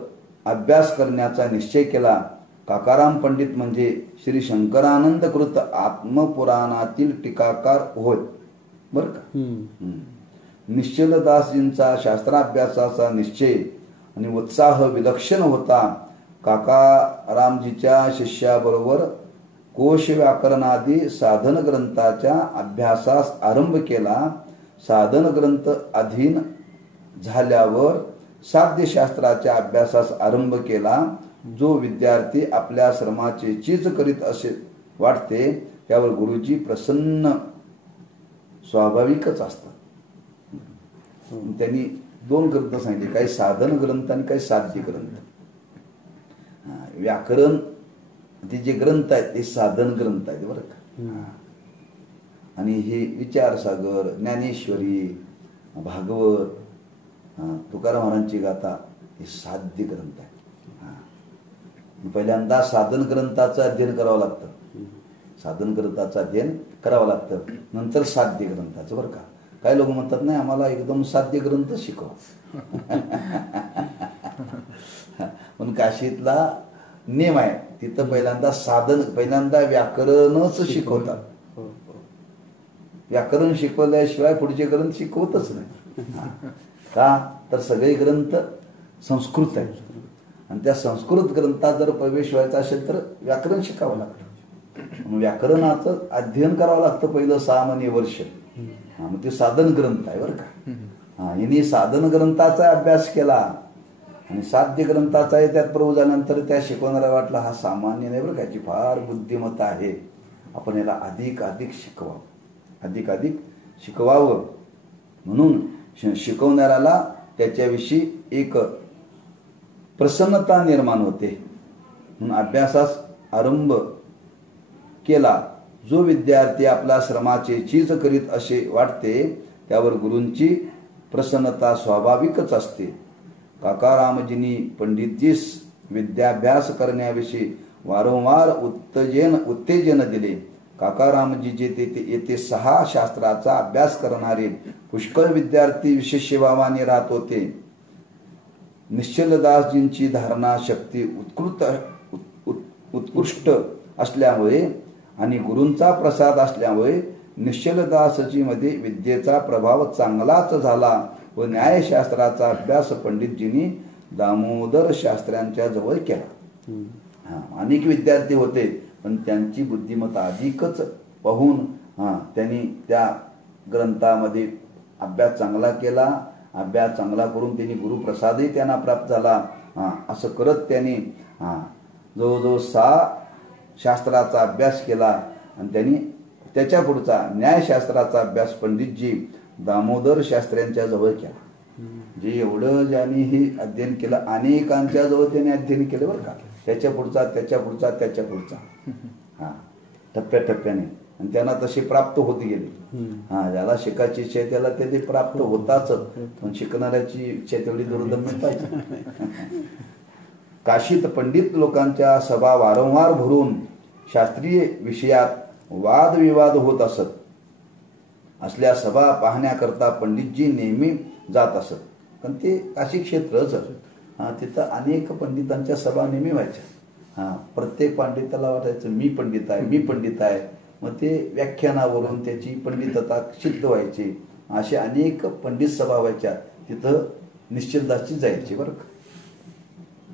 अभ्यास करण्याचा निश्चय केला. काकाराम पंडित म्हणजे श्री शंकरानंद कृत आत्मपुराणातील टीकाकार होय बर का. निश्चलदासजींचा शास्त्राभ्यासाचा निश्चय आणि उत्साह विलक्षण होता. काकारामजीच्या शिष्याबरोबर कोश व्याकरणादी साधन ग्रंथाच्या अभ्यासास आरंभ केला. साधन ग्रंथ अधीन झाल्यावर साध्यशास्त्राच्या अभ्यासास आरंभ केला. जो विद्यार्थी आपल्या श्रमाचे चीज करीत असे वाटते त्यावर गुरुजी प्रसन्न स्वाभाविकच असतात. त्यांनी दोन ग्रंथ सांगितले, काही साधन ग्रंथ आणि काही साध्य ग्रंथ. व्याकरण ते जे ग्रंथ आहेत ते साधन ग्रंथ आहेत बरं का. आणि हे विचारसागर, ज्ञानेश्वरी, भागवत, तुकाराम महाराजांची गाथा हे साध्य ग्रंथ आहे. पहिल्यांदा साधन ग्रंथाचं अध्ययन करावं लागतं, साधन ग्रंथाचं अध्ययन करावं लागतं, नंतर साध्य ग्रंथाचं बरं का. काही लोक म्हणतात नाही आम्हाला एकदम साध्य ग्रंथ शिकव. पण काशीतला नियम आहे, तिथं पहिल्यांदा व्याकरणच शिकवतात. व्याकरण शिकवल्याशिवाय पुढचे ग्रंथ शिकवतच नाही. का तर सगळे ग्रंथ संस्कृत आहेत आणि त्या संस्कृत ग्रंथात जर प्रवेश व्हायचा असेल तर व्याकरण शिकावं लागतं. व्याकरणाचं अध्ययन करावं लागतं पहिलं 6 महिने वर्ष. मग ते साधन ग्रंथ आहे बरं का. हिने साधन ग्रंथाचा अभ्यास केला आणि साध्य ग्रंथाचा त्यात प्रभू झाल्यानंतर त्या शिकवणारा वाटला हा सामान्य नाही बरं का, याची फार बुद्धिमत्ता आहे, आपण याला अधिक शिकवावं. म्हणून शिकवणाऱ्याला त्याच्याविषयी एक प्रसन्नता निर्माण होते. म्हणून अभ्यासास आरंभ केला. जो विद्यार्थी आपल्या श्रमाचे चीज करीत असे वाटते त्यावर गुरूंची प्रसन्नता स्वाभाविकच असते. काकारामजींनी पंडितजीस विद्याभ्यास करण्याविषयी वारंवार उत्तेजन दिले. काकारामजीचे येथे 6 शास्त्राचा अभ्यास करणारे पुष्कळ विद्यार्थी विशेष भावाने राहत होते. निश्चलदासजींची धारणा शक्ती उत्कृष्ट असल्यामुळे आणि गुरूंचा प्रसाद असल्यामुळे निश्चलदासजी मध्ये विद्येचा प्रभाव चांगलाच झाला व न्यायशास्त्राचा अभ्यास पंडितजींनी दामोदर शास्त्र्यांच्या जवळ केला. अनेक विद्यार्थी होते पण त्यांची बुद्धिमत्ता अधिकच पाहून त्यांनी त्या ग्रंथामध्ये अभ्यास चांगला केला. अभ्यास चांगला करून त्यांनी गुरुप्रसादही त्यांना प्राप्त झाला. असं करत त्यांनी जवळजवळ 6 शास्त्राचा अभ्यास केला आणि त्यांनी त्याच्या पुढचा न्यायशास्त्राचा अभ्यास पंडितजी दामोदर शास्त्र्यांच्या जवळ केला. जे एवढं ज्यांनी अध्ययन केलं अनेकांच्या जवळ त्यांनी अध्ययन केलं बरं का. त्याच्या पुढचा टप्प्याटप्प्याने आणि त्यांना तसे प्राप्त होत गेले. ज्याला शिकायची इच्छा आहे त्याला ते प्राप्त होताच, पण शिकणाऱ्याची इच्छा तेवढी दुर्दम्य पाहिजे. काशीत पंडित लोकांच्या सभा वारंवार भरून शास्त्रीय विषयात वादविवाद होत असल्या सभा पाहण्याकरता पंडितजी नेहमी जात असत. पण ते काशी क्षेत्रच तिथं अनेक पंडितांच्या सभा नेहमी व्हायच्या. प्रत्येक पंडिताला वाटायचं मी पंडित आहे. मग ते व्याख्यानावरून त्याची पंडितता सिद्ध व्हायची. अशा अनेक पंडित सभा व्हायच्या. तिथं निश्चलदासजी जायचे बरं का,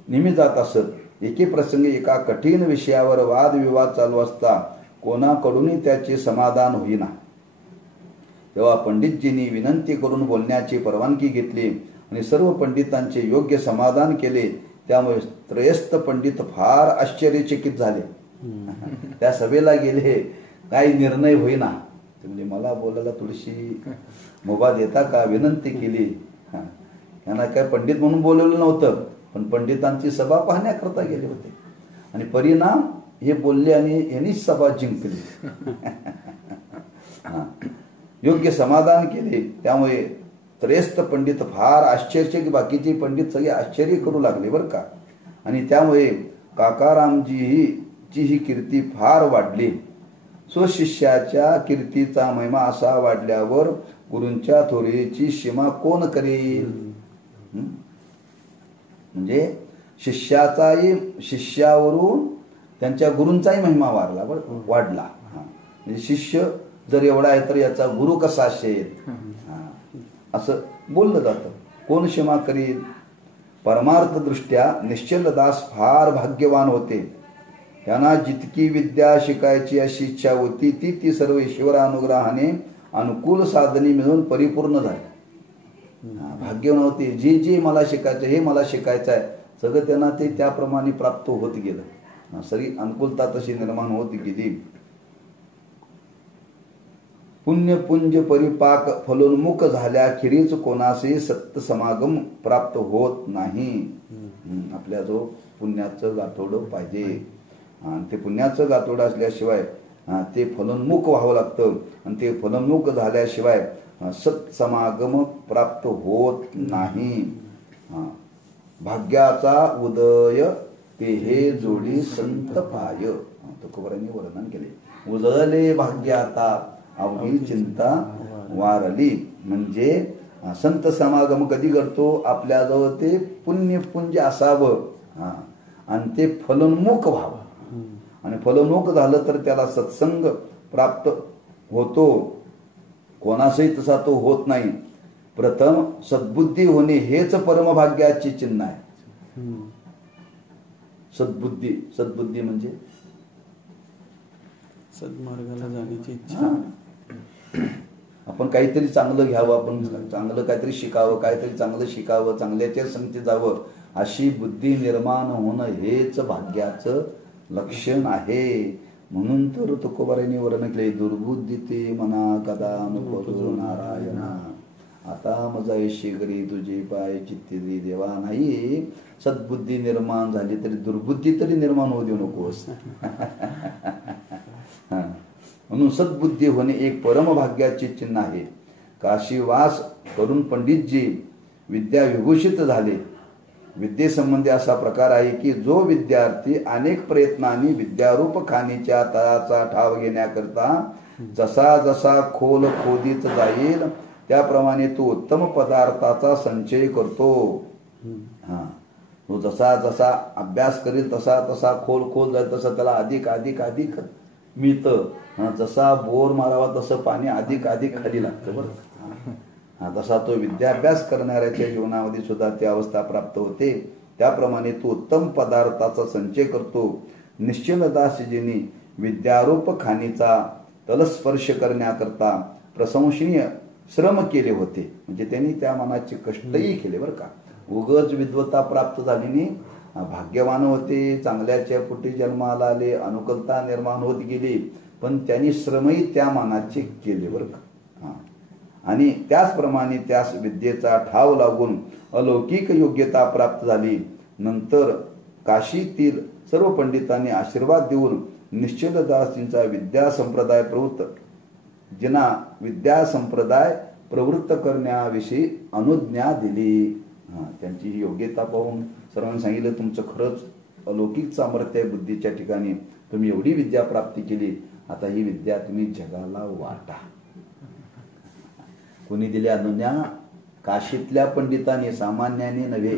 नेहमी जात असत. एके प्रसंगी एका कठीण विषयावर वादविवाद चालू असता कोणाकडूनही त्याचे समाधान होईना. तेव्हा पंडितजींनी विनंती करून बोलण्याची परवानगी घेतली आणि सर्व पंडितांचे योग्य समाधान केले. त्यामुळे त्रयस्थ पंडित फार आश्चर्यचकित झाले. त्या सभेला गेले, काही निर्णय होईना. ते म्हणजे मला बोलायला थोडीशी मुभा देता का विनंती केली. त्यांना काय पंडित म्हणून बोलवलं नव्हतं, पण पंडितांची सभा पाहण्याकरता गेले होते आणि परिणाम हे बोलले आणि यांनीच सभा जिंकली. योग्य समाधान केले. त्यामुळे त्रयस्थ पंडित फार आश्चर्य, की बाकीचे पंडित सगळे आश्चर्य करू लागले बरं का. आणि त्यामुळे काकारामजीची ही कीर्ती फार वाढली. स्वशिष्याच्या कीर्तीचा महिमा असा वाढल्यावर गुरूंच्या थोरीची सीमा कोण करेल. म्हणजे शिष्यावरून त्यांच्या गुरूंचाही महिमा वाढला. म्हणजे शिष्य जर एवढा आहे तर याचा गुरु कसा असेल असं बोललं जातं. कोण क्षमा करील. परमार्थ दृष्ट्या निश्चलदास फार भाग्यवान होते. त्यांना जितकी विद्या शिकायची अशी इच्छा होती ती सर्व ईश्वरानुग्रहाने अनुकूल साधने मिळून परिपूर्ण झाली. भाग्यवान होते. जे मला शिकायचं, हे मला शिकायचं आहे, सगळं त्यांना ते त्याप्रमाणे प्राप्त होत गेलं. सगळी अनुकूलता तशी निर्माण होत गेली. पुण्यपुंज परिपाक फलोन्मुख झाल्याखेरीज कोणाशी सत्य समागम प्राप्त होत नाही. आपल्या जो पुण्याचं गाठोडं पाहिजे, आणि ते पुण्याचं गाठोडं असल्याशिवाय ते फलोन्मुख व्हावं लागतं, आणि ते फलोन्मुख झाल्याशिवाय सत्समागम प्राप्त होत नाही. भाग्याचा उदय ते हे जोडी संत पाय. तुकोबारांनी वर्णन केले. उदयले भाग्याता अवघी चिंता वारली. म्हणजे संत समागम कधी करतो, आपल्याजवळ ते पुण्यपुंज असावं आणि ते फलोन्मुख व्हावं. आणि फलोन्मुख झालं तर त्याला सत्संग प्राप्त होतो. कोणासही तसा तो होत नाही. प्रथम सद्बुद्धी होणे हेच परमभाग्याचे चिन्ह आहे. सद्बुद्धी म्हणजे सद्मार्गाला जाण्याची इच्छा. आपण काहीतरी चांगलं घ्यावं, आपण चांगलं काहीतरी शिकावं, काहीतरी चांगलं शिकावं, चांगल्याच्या संगतीत जावं, अशी बुद्धी निर्माण होणं हेच भाग्याचं लक्षण आहे. म्हणून तर तुकोबारांनी वर्णन केले. दुर्बुद्धी ते मना कदा नको नारायणा, आता मजा शेगरी तुझे पाय चित्ती देवा. नाही, सद्बुद्धी निर्माण झाली तरी दुर्बुद्धी तरी निर्माण होऊ देऊ नकोस. म्हणून सद्बुद्धी होणे एक परमभाग्याचे चिन्ह आहे. काशीवास करून पंडितजी विद्या विभूषित झाले. विद्येसंबंधी असा प्रकार आहे की जो विद्यार्थी अनेक प्रयत्नांनी विद्यारूप खाणीच्या तळाचा ठाव घेण्याकरता जसा जसा खोल खोदीत जाईल त्याप्रमाणे तो उत्तम पदार्थाचा संचय करतो. तो जसा जसा अभ्यास करेल तसा तसा खोल जाईल तसं त्याला अधिक अधिक अधिक मिळतं. जसा बोर मारावा तसं पाणी अधिक अधिक खाली लागतं बरं. तसा तो विद्याभ्यास करणाऱ्याच्या जीवनामध्ये सुद्धा ती अवस्था प्राप्त होते. त्याप्रमाणे तो उत्तम पदार्थाचा संचय करतो. निश्चलदासजींनी विद्यारूप खाणीचा तलस्पर्श करण्याकरता प्रशंसनीय श्रम केले होते. म्हणजे त्यांनी त्या मनाचे कष्टही केले बरं का. उगच विद्वत्ता प्राप्त झाली नाही. भाग्यवान होते, चांगल्याच्या पोटी जन्माला आले, अनुकूलता निर्माण होत गेली, पण त्यांनी श्रमही त्या मानाचे केले बरं का. आणि त्याचप्रमाणे त्यास विद्येचा ठाव लागून अलौकिक योग्यता प्राप्त झाली. नंतर काशीतील सर्व पंडितांनी आशीर्वाद देऊन निश्चलदासींचा विद्या संप्रदाय प्रवृत्त करण्याविषयी अनुज्ञा दिली. त्यांची ही योग्यता पाहून सर्वांनी सांगितलं, तुमचं खरंच अलौकिक सामर्थ्य आहे बुद्धीच्या ठिकाणी, तुम्ही एवढी विद्या प्राप्ती केली, आता ही विद्या तुम्ही जगाला वाटा. कोणी दिल्या अनुज्ञा? काशीतल्या पंडितांनी, सामान्याने नव्हे.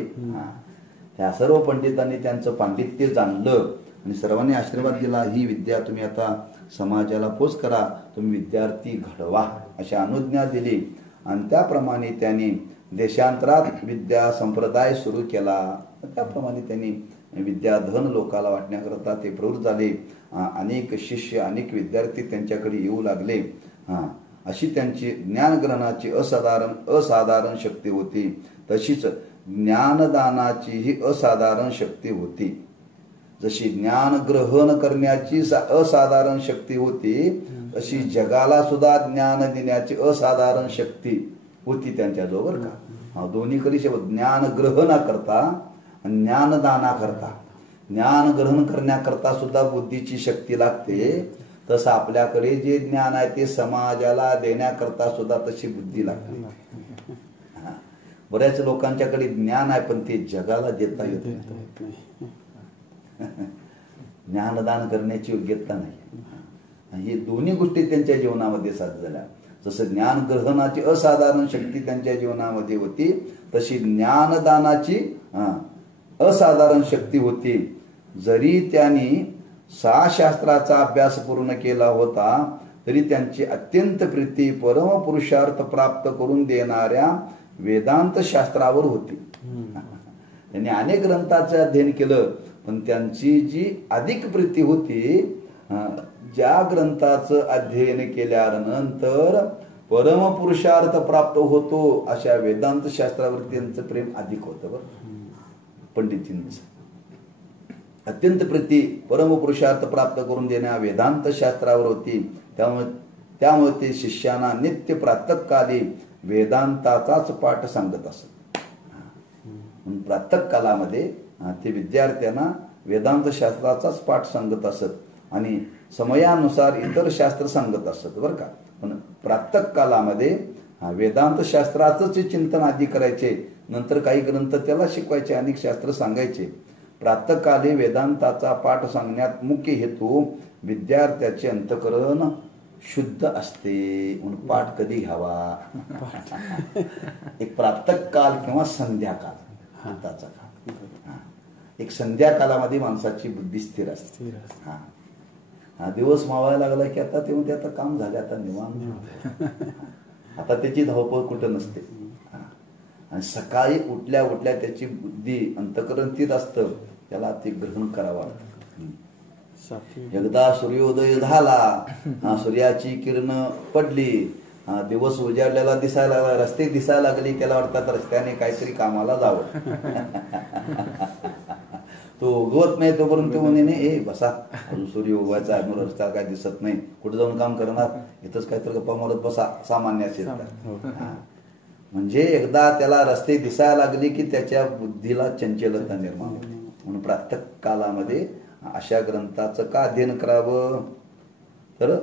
त्या सर्व पंडितांनी त्यांचं पांडित्य जाणलं आणि सर्वांनी आशीर्वाद दिला, ही विद्या तुम्ही आता समाजाला पोच करा, तुम्ही विद्यार्थी घडवा, अशी अनुज्ञा दिली. आणि त्याप्रमाणे त्यांनी देशांतरात विद्या संप्रदाय सुरू केला. त्याप्रमाणे त्यांनी विद्याधन लोकाला वाटण्याकरता ते प्रवृत्त झाले. अनेक शिष्य, अनेक विद्यार्थी त्यांच्याकडे येऊ लागले. अशी त्यांची ज्ञानग्रहणाची असाधारण शक्ती होती. तशीच ज्ञानदानाचीही असाधारण शक्ती होती. जशी ज्ञान ग्रहण करण्याची असाधारण शक्ती होती, तशी जगाला सुद्धा ज्ञान देण्याची असाधारण शक्ती होती त्यांच्याजवळ, बरं का. दोन्हीकडे ज्ञान ग्रहणाकरता आणि ज्ञानदाना करता, ज्ञान ग्रहण करण्याकरता सुद्धा बुद्धीची शक्ती लागते. तसं आपल्याकडे जे ज्ञान आहे ते समाजाला देण्याकरता सुद्धा तशी बुद्धी लागते. बऱ्याच लोकांच्याकडे ज्ञान आहे पण ते जगाला देता येत नाही. ज्ञानदान करण्याची योग्यता नाही. हे दोन्ही गोष्टी त्यांच्या जीवनामध्ये साध्य झाल्या. जसं ज्ञान ग्रहणाची असाधारण शक्ती त्यांच्या जीवनामध्ये होती, तशी ज्ञानदानाची असाधारण शक्ती होती. जरी त्यांनी 6 शास्त्राचा अभ्यास पूर्ण केला होता तरी त्यांची अत्यंत प्रीती परमपुरुषार्थ प्राप्त करून देणाऱ्या वेदांत शास्त्रावर होती. त्यांनी अनेक ग्रंथाचे अध्ययन केलं, पण त्यांची जी अधिक प्रीती होती, ज्या ग्रंथाचं अध्ययन केल्यानंतर परमपुरुषार्थ प्राप्त होतो अशा वेदांत शास्त्रावर त्यांचं प्रेम अधिक होतं. बरं, पंडितजींचं अत्यंत प्रीती परमपुरुषार्थ प्राप्त करून देण्या वेदांत शास्त्रावर होती. त्यामुळे ते शिष्यांना नित्य प्रातःकाली वेदांताचाच पाठ सांगत असत. प्रातः कालामध्ये ते विद्यार्थ्यांना वेदांत शास्त्राचाच पाठ सांगत असत आणि समयानुसार इतर शास्त्र सांगत असत, बरं का. पण प्रातः कालामध्ये वेदांत शास्त्राचंच चिंतन आधी करायचे, नंतर काही ग्रंथ त्याला शिकवायचे, अनेक शास्त्र सांगायचे. प्रातःकाली वेदांताचा पाठ सांगण्यात मुख्य हेतू विद्यार्थ्याचे अंतःकरण शुद्ध असते म्हणून पाठ कधी घ्यावा. एक प्रातःकाल किंवा संध्याकाळ, हाताचा काळ. एक संध्याकाळामध्ये माणसाची बुद्धी स्थिर असते. दिवस मावायला लागला की आता ते म्हणते आता काम झाले, आता निवांत, आता त्याची धावपळ कुठं नसते. आणि सकाळी उठल्या उठल्या त्याची बुद्धी अंतःकरण स्थिर असतं, त्याला ते ग्रहण करावं वाटतं. एकदा सूर्योदय झाला, सूर्याची किरण पडली, दिवस उजाडलेला दिसायला लागला, रस्ते दिसायला लागले, त्याला वाटतात रस्त्याने काहीतरी कामाला जावं. तो उगवत नाही तोपर्यंत म्हणे बसा, अजून सूर्य उगवायचा आहे, रस्ता काय दिसत नाही, कुठे जाऊन काम करणार, इथंच काहीतरी गप्पा मारत बसा, सामान्य असेल. म्हणजे एकदा त्याला रस्ते दिसायला लागले की त्याच्या बुद्धीला चंचलता निर्माण होते. म्हणून प्रातः कालामध्ये अशा ग्रंथाचं का अध्ययन करावं, तर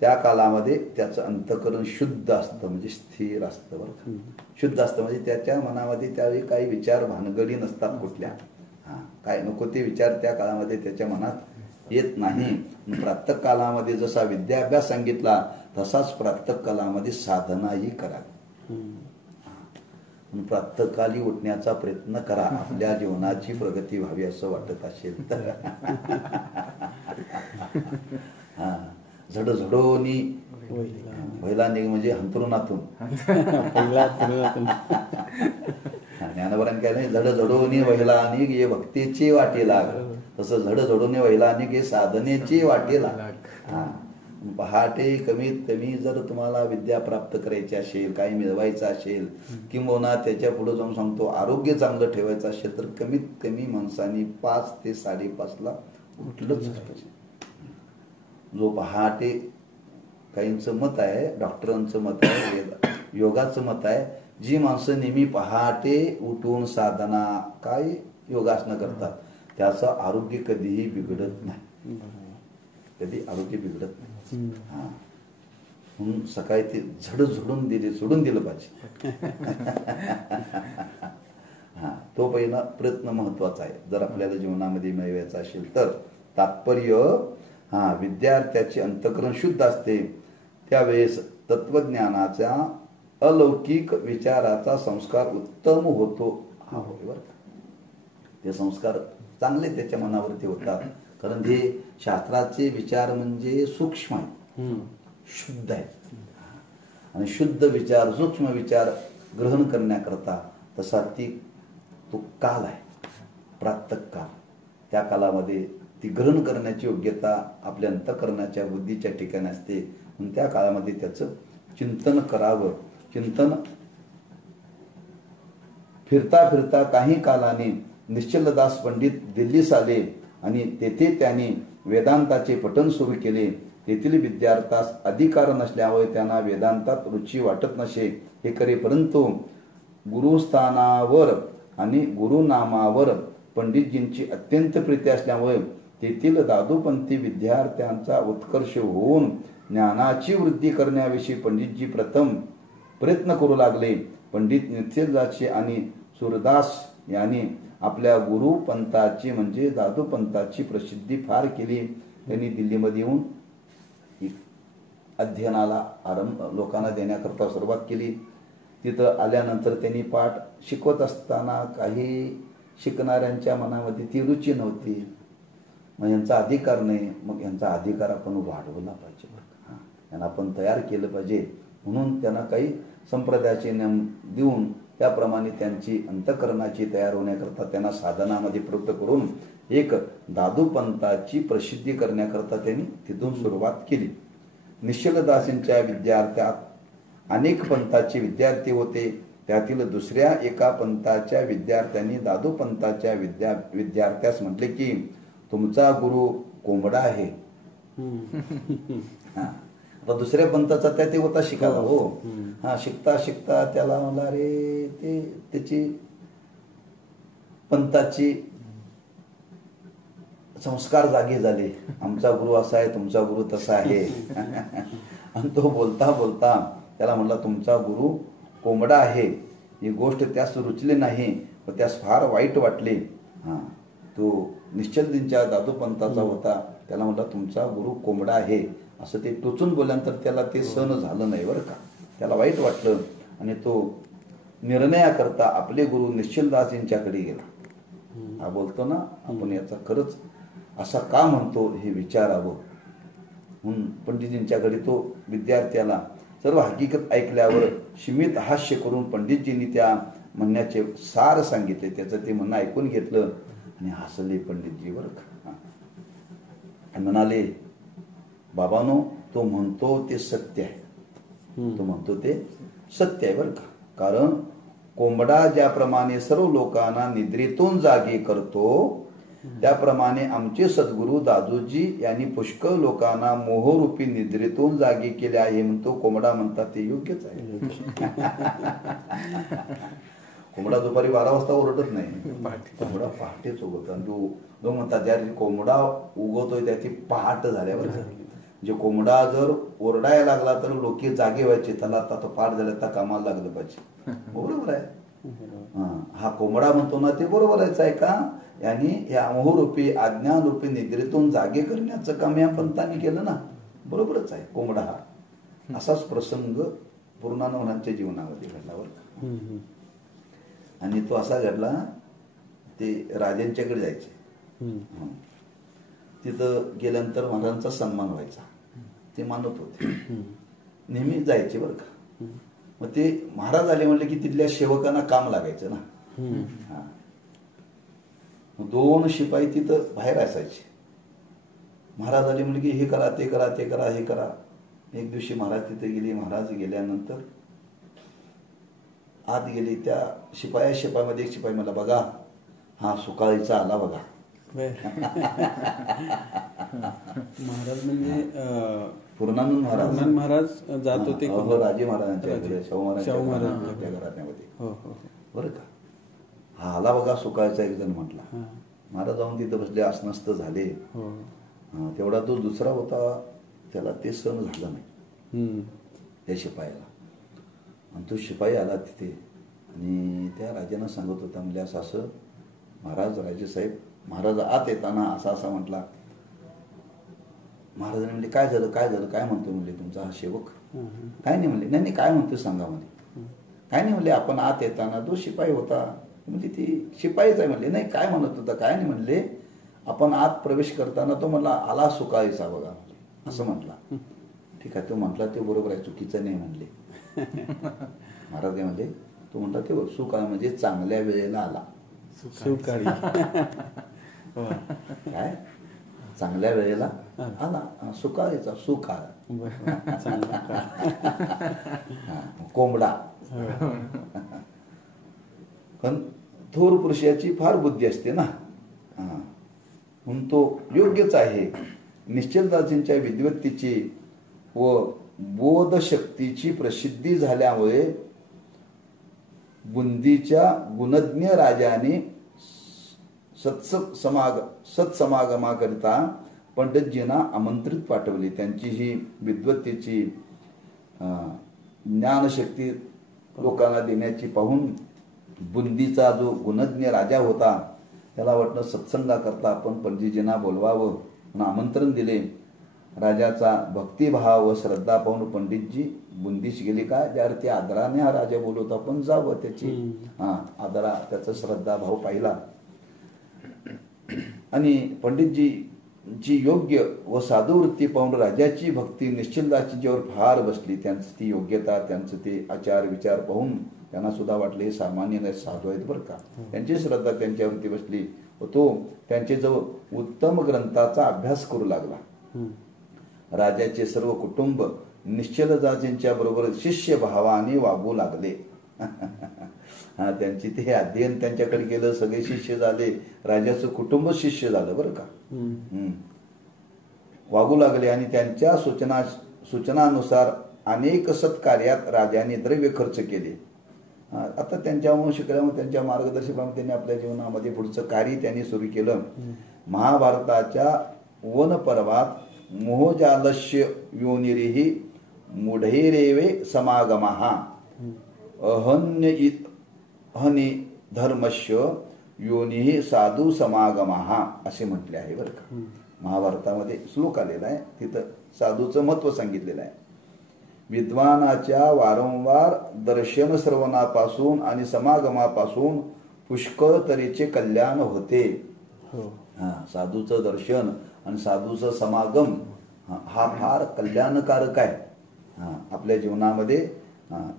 त्या कालामध्ये त्याचं अंतःकरण शुद्ध असतं, म्हणजे स्थिर असतं. बरं, शुद्ध असतं म्हणजे त्याच्या मनामध्ये त्यावेळी काही विचार भानगडी नसतात कुठल्या. काय नको ते विचार त्या काळामध्ये त्याच्या मनात येत नाही. प्रातः कालामध्ये जसा विद्याभ्यास सांगितला तसाच प्रातः कालामध्ये साधनाही करावी. प्रातःकाली उठण्याचा प्रयत्न करा, आपल्या जीवनाची प्रगती व्हावी असं वाटत असेल तर. झडझडोनी पहिला निघ म्हणजे अंतरुणातून. ज्ञानवरांनी काय नाही, झडझडोनी वहिला निघ ये भक्तीची वाटी लाग, तसं झडझडोनी वहिला निघ हे साधनेची वाटी लाग. पहाटे कमीत कमी जर तुम्हाला विद्या प्राप्त करायची असेल, काही मिळवायचं असेल, किंवा त्याच्या पुढे जाऊन सांगतो आरोग्य चांगलं ठेवायचं असेल, तर कमीत कमी माणसांनी 5 ते 5:30 ला उठलंच पाहिजे. जो पहाटे, काहींचं मत आहे, डॉक्टरांचं मत आहे, योगाचं मत आहे, जी माणसं नेहमी पहाटे उठून साधना काय योगासनं करतात त्याचं आरोग्य कधीही बिघडत नाही, कधी आरोग्य बिघडत नाही. म्हणून सकाळी ते सोडून दिलं पाहिजे. तो पहिला प्रयत्न महत्वाचा आहे जर आपल्याला जीवनामध्ये मिळवायचा असेल तर. तात्पर्य विद्यार्थ्याचे अंतःकरण शुद्ध असते, त्यावेळेस तत्वज्ञानाच्या अलौकिक विचाराचा संस्कार उत्तम होतो. बरोबर, ते संस्कार चांगले त्याच्या मनावरती होतात, कारण हे शास्त्राचे विचार म्हणजे सूक्ष्म आहे, शुद्ध आहे. आणि शुद्ध विचार, सूक्ष्म विचार ग्रहण करण्याकरता तसा तो काल आहे, प्रातः काल. त्या कालामध्ये ती ग्रहण करण्याची योग्यता आपल्या अंतःकरणाच्या बुद्धीच्या ठिकाणी असते, म्हणून त्या काळामध्ये त्याचं चिंतन करावं. चिंतन फिरता फिरता काही कालाने निश्चलदास पंडित दिल्लीस आले आणि तेथे त्यांनी वेदांताचे पठण सुरू केले. तेथील विद्यार्थ्यास अधिकार नसल्यामुळे त्यांना वेदांतात रुची वाटत नसे. हे खरे, परंतु गुरुस्थानावर आणि गुरुनामावर पंडितजींची अत्यंत प्रीती असल्यामुळे तेथील दादूपंथी विद्यार्थ्यांचा उत्कर्ष होऊन ज्ञानाची वृद्धी करण्याविषयी पंडितजी प्रथम प्रयत्न करू लागले. पंडित निश्चलदासचे आणि सूरदास यांनी आपल्या गुरुपंथाची म्हणजे दादूपंथाची प्रसिद्धी फार केली. त्यांनी दिल्लीमध्ये येऊन अध्ययनाला लोकांना देण्याकरता सुरुवात केली. तिथं आल्यानंतर त्यांनी पाठ शिकवत असताना काही शिकणाऱ्यांच्या मनामध्ये ती रुची नव्हती. मग यांचा अधिकार नाही, मग यांचा अधिकार आपण वाढवला पाहिजे, यांना आपण तयार केलं पाहिजे. म्हणून त्यांना काही संप्रदायाचे नियम देऊन त्याप्रमाणे त्यांची अंतःकरणाची तयार होण्याकरता त्यांना साधनामध्ये प्रवृत्त करून एक दादूपंथाची प्रसिद्धी करण्याकरता त्यांनी तिथून सुरुवात केली. निश्चलदासींच्या विद्यार्थ्यात अनेक पंथाचे विद्यार्थी होते. त्यातील दुसऱ्या एका पंथाच्या विद्यार्थ्यांनी दादूपंथाच्या विद्यार्थ्यास म्हटले की तुमचा गुरु कोंबडा आहे. आता दुसऱ्या पंथाचा त्या ते होता शिकायला. हो, शिकता शिकता त्याला म्हणला रे ते त्याची पंथाची संस्कार जागे झाले. आमचा गुरु असा आहे, तुमचा गुरु तसा आहे. आणि तो बोलता बोलता त्याला म्हणला तुमचा गुरु कोंबडा आहे. ही गोष्ट त्यास रुचली नाही व त्यास फार वाईट वाटले. तो निश्चलदींच्या दादूपंथाचा होता. त्याला म्हणला तुमचा गुरु कोंबडा आहे असं ते टोचून बोलल्यानंतर त्याला ते सहन झालं नाही बरं का. त्याला वाईट वाटलं आणि तो निर्णयाकरता आपले गुरु निश्चलदासींच्याकडे गेला. हा बोलतो ना आपण याचा खरंच असा का म्हणतो हे विचारावं म्हणून पंडितजींच्याकडे तो विद्यार्थ्याला सर्व हकीकत ऐकल्यावर सीमित हास्य करून पंडितजींनी त्या म्हणण्याचे सार सांगितले. त्याचं ते म्हणणं ऐकून घेतलं आणि हसले पंडितजी बरं का. आणि म्हणाले बाबानो तो म्हणतो ते सत्य आहे. तो म्हणतो ते सत्य आहे बरं का. कारण कोंबडा ज्याप्रमाणे सर्व लोकांना निद्रेतून जागे करतो त्याप्रमाणे आमचे सद्गुरू दादूजी यांनी पुष्कळ लोकांना मोहरूपी निद्रेतून जागे केले आहे. म्हणतो कोंबडा म्हणतात ते योग्यच आहे. कोंबडा दुपारी 12 वाजता ओरडत नाही. कोंबडा पहाटेच उगवतो. आणि जो म्हणतात ज्या कोंबडा उगवतोय त्या ती पहाट झाल्यावर. म्हणजे कोंबडा जर ओरडायला लागला तर लोक जागे व्हायचे. त्याला आता तो पाठ झाला तर कामाला लागलं पाहिजे. बरोबर आहे. हा कोंबडा म्हणतो ना ते बरोबरच आहे का. यांनी या मोहरूपी अज्ञानरूपी निद्रेतून जागे करण्याचं काम या पंथाने केलं ना. बरोबरच आहे. कोंबडा हा असाच प्रसंग पूर्णानंदांच्या जीवनामध्ये घडला बरं का. आणि तो असा घडला ते राजांच्याकडे जायचे. तिथं गेल्यानंतर महाराजांचा सन्मान व्हायचा. ते मानत होते. नेहमी जायचे बरं का. मग ते महाराज आले म्हणले की तिथल्या सेवकांना काम लागायचं ना. 2 शिपाई तिथं बाहेर असायचे. महाराज आले म्हणले की हे करा ते करा ते करा हे करा. एक दिवशी महाराज तिथे गेले. महाराज गेल्यानंतर आत गेले. त्या शिपायामध्ये एक शिपाई मला बघा हा सुकाळीचा आला बघा. महाराज म्हणजे पूर्णानंद महाराज जात होते राजे महाराजांच्या शाहू महाराजांच्या घराण्यामध्ये बरं का. हा आला बघा सुकाळचा एक जण म्हटला. महाराज जाऊन तिथं बसले. अस्वस्थ झाले. तेवढा तो दुसरा होता त्याला ते सहन झालं नाही त्या शिपायाला. आणि तो शिपाई आला तिथे आणि त्या राजांना सांगत होता म्हणजे असं महाराज राजेसाहेब. महाराज आत येताना असा असा म्हटला. महाराजांनी म्हणले काय झालं काय झालं काय म्हणतो म्हणले तुमचा हा सेवक. काय नाही म्हणले. नाही काय म्हणतो सांगा म्हणे. काय नाही म्हणले आपण आत येताना तो शिपाई होता म्हणजे ती शिपाईच आहे म्हणले. नाही काय म्हणत होता काय नाही म्हणले. आपण आत प्रवेश करताना तो म्हणला आला सुकाळीचा बघा असं म्हटला. ठीक आहे तो म्हटला ते बरोबर आहे चुकीचं नाही म्हणले. महाराज काय म्हणले तो म्हटला ते सुकाळ म्हणजे चांगल्या वेळेला आला. सुकाळी काय चांगल्या वेळेला आला, सुकाळीचा सुकाळ, बरं, चांगलं का? कोंबडा. पण थोर पुरुषाची फार बुद्धी असते ना, म्हणून तो योग्यच आहे. निश्चलदासींच्या विद्वत्तेची व बोधशक्तीची प्रसिद्धी झाल्यामुळे बुंदीच्या गुणज्ञ राजाने सत्समागमाकरिता पंडितजींना आमंत्रित पाठवले. त्यांची ही विद्वत्तेची ज्ञानशक्ती लोकांना देण्याची पाहून बुंदीचा जो गुणज्ञ राजा होता त्याला वाटलं सत्संगाकरता आपण पंडितजींना बोलवावं म्हणून आमंत्रण दिले. राजाचा भक्तिभाव व श्रद्धा पाहून पंडितजी बुंदीस गेले. काय ज्या अर्थी आदराने हा राजा बोलवतो आपण जावं, त्याची आदरा त्याचा श्रद्धाभाव पाहिला. आणि पंडितजीची योग्य व साधू वृत्ती पाहून राजाची भक्ती निश्चलदासींच्यावर फार बसली. त्यांची ती योग्यता, त्यांचं ते आचार विचार पाहून त्यांना सुद्धा वाटले हे सामान्य नाही, साधू आहेत बरं का. त्यांची श्रद्धा त्यांच्यावरती बसली व तो त्यांच्याजवळ उत्तम ग्रंथाचा अभ्यास करू लागला. राजाचे सर्व कुटुंब निश्चलदासींच्या बरोबर शिष्य भावाने वागू लागले. त्यांची ते अध्ययन त्यांच्याकडे केलं, सगळे शिष्य झाले, राजाचं कुटुंब शिष्य झालं बरं का. वागू लागले आणि त्यांच्या सूचनानुसार अनेक सत्कार्यात राजाने द्रव्य खर्च केले. आता त्यांच्यामुळे शिकल्यामुळे त्यांच्या मार्गदर्शनामुळे त्यांनी आपल्या जीवनामध्ये पुढचं कार्य त्यांनी सुरू केलं. महाभारताच्या वन पर्वात मोहजालस्य योनिरिहि मूढैरेवे समागमः अहनि धर्मस्य योनिहि साधू समागमः असे म्हटले आहे बरं का. महाभारतामध्ये श्लोक आलेला आहे, तिथं साधूचं महत्व सांगितलेलं आहे. विद्वानाच्या वारंवार दर्शन श्रवणापासून आणि समागमापासून पुष्कळ तऱ्हेचे कल्याण होते. साधूचं दर्शन आणि साधूचं समागम हा फार कल्याणकारक आहे आपल्या जीवनामध्ये.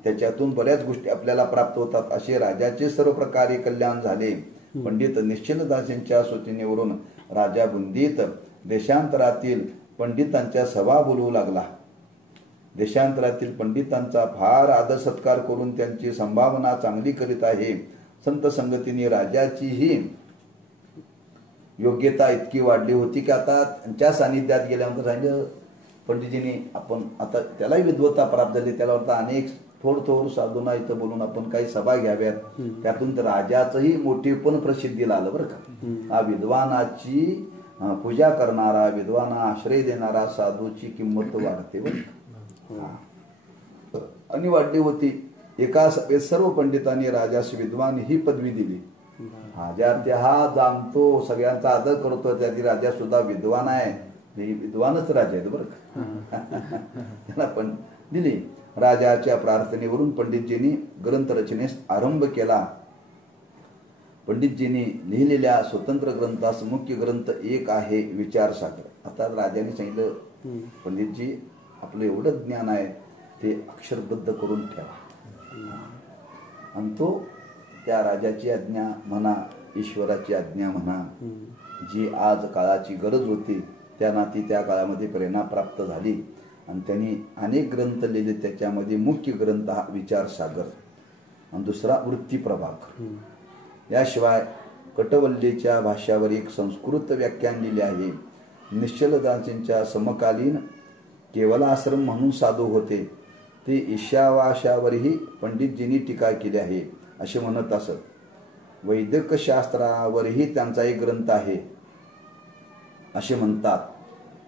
त्याच्यातून बऱ्याच गोष्टी आपल्याला प्राप्त होतात. असे राजाचे सर्व प्रकारे कल्याण झाले. पंडित निश्चलदासींच्या सूचनेवरून राजा बुंदीत देशांतरातील पंडितांच्या सभा बोलवू लागला. देशांतरातील पंडितांचा फार आदर सत्कार करून त्यांची संभावना चांगली करीत आहे. संत संगतीने राजाचीही योग्यता इतकी वाढली होती की आता त्यांच्या सानिध्यात गेल्यानंतर सांगितलं पंडितजींनी आपण आता त्यालाही विद्वत्ता प्राप्त झाली. त्याला वाटतं अनेक थोर साधूंना इथं बोलून आपण काही सभा घ्याव्यात. त्यातून राजाचंही मोठेपण प्रसिद्धीला आलं बरं का. हा विद्वानाची पूजा करणारा, विद्वाना आश्रय देणारा साधूची किंमत वाढते बरं. आणि वाढली होती. एका सभेत सर्व पंडितांनी राजास विद्वान ही पदवी दिली. ज्यार्थी हा जाणतो, सगळ्यांचा आदर करतो, त्याची राजा सुद्धा विद्वान आहे. विद्वानच राजा आहेत बरं का. त्यांना पण दिली. राजाच्या प्रार्थनेवरून पंडितजींनी ग्रंथ रचनेस आरंभ केला. पंडितजींनी लिहिलेल्या स्वतंत्र ग्रंथास मुख्य ग्रंथ एक आहे विचारसागर. आता राजाने सांगितलं पंडितजी आपलं एवढं ज्ञान आहे ते अक्षरबद्ध करून ठेवा. आणि तो त्या राजाची आज्ञा म्हणा, ईश्वराची आज्ञा म्हणा, जी आज काळाची गरज होती त्यांना ती त्या काळामध्ये प्रेरणा प्राप्त झाली. आणि त्यांनी अनेक ग्रंथ लिहिले. त्याच्यामध्ये मुख्य ग्रंथ हा विचारसागर आणि दुसरा वृत्तीप्रभाकर. याशिवाय कटवल्लीच्या भाष्यावर एक संस्कृत व्याख्यान लिहिले आहे. निश्चलदासींच्या समकालीन केवलाश्रम म्हणून साधू होते ते ईशावाशावरही पंडितजींनी टीका केली आहे असे म्हणत असत. वैदिक शास्त्रावरही त्यांचा एक ग्रंथ आहे असे म्हणतात.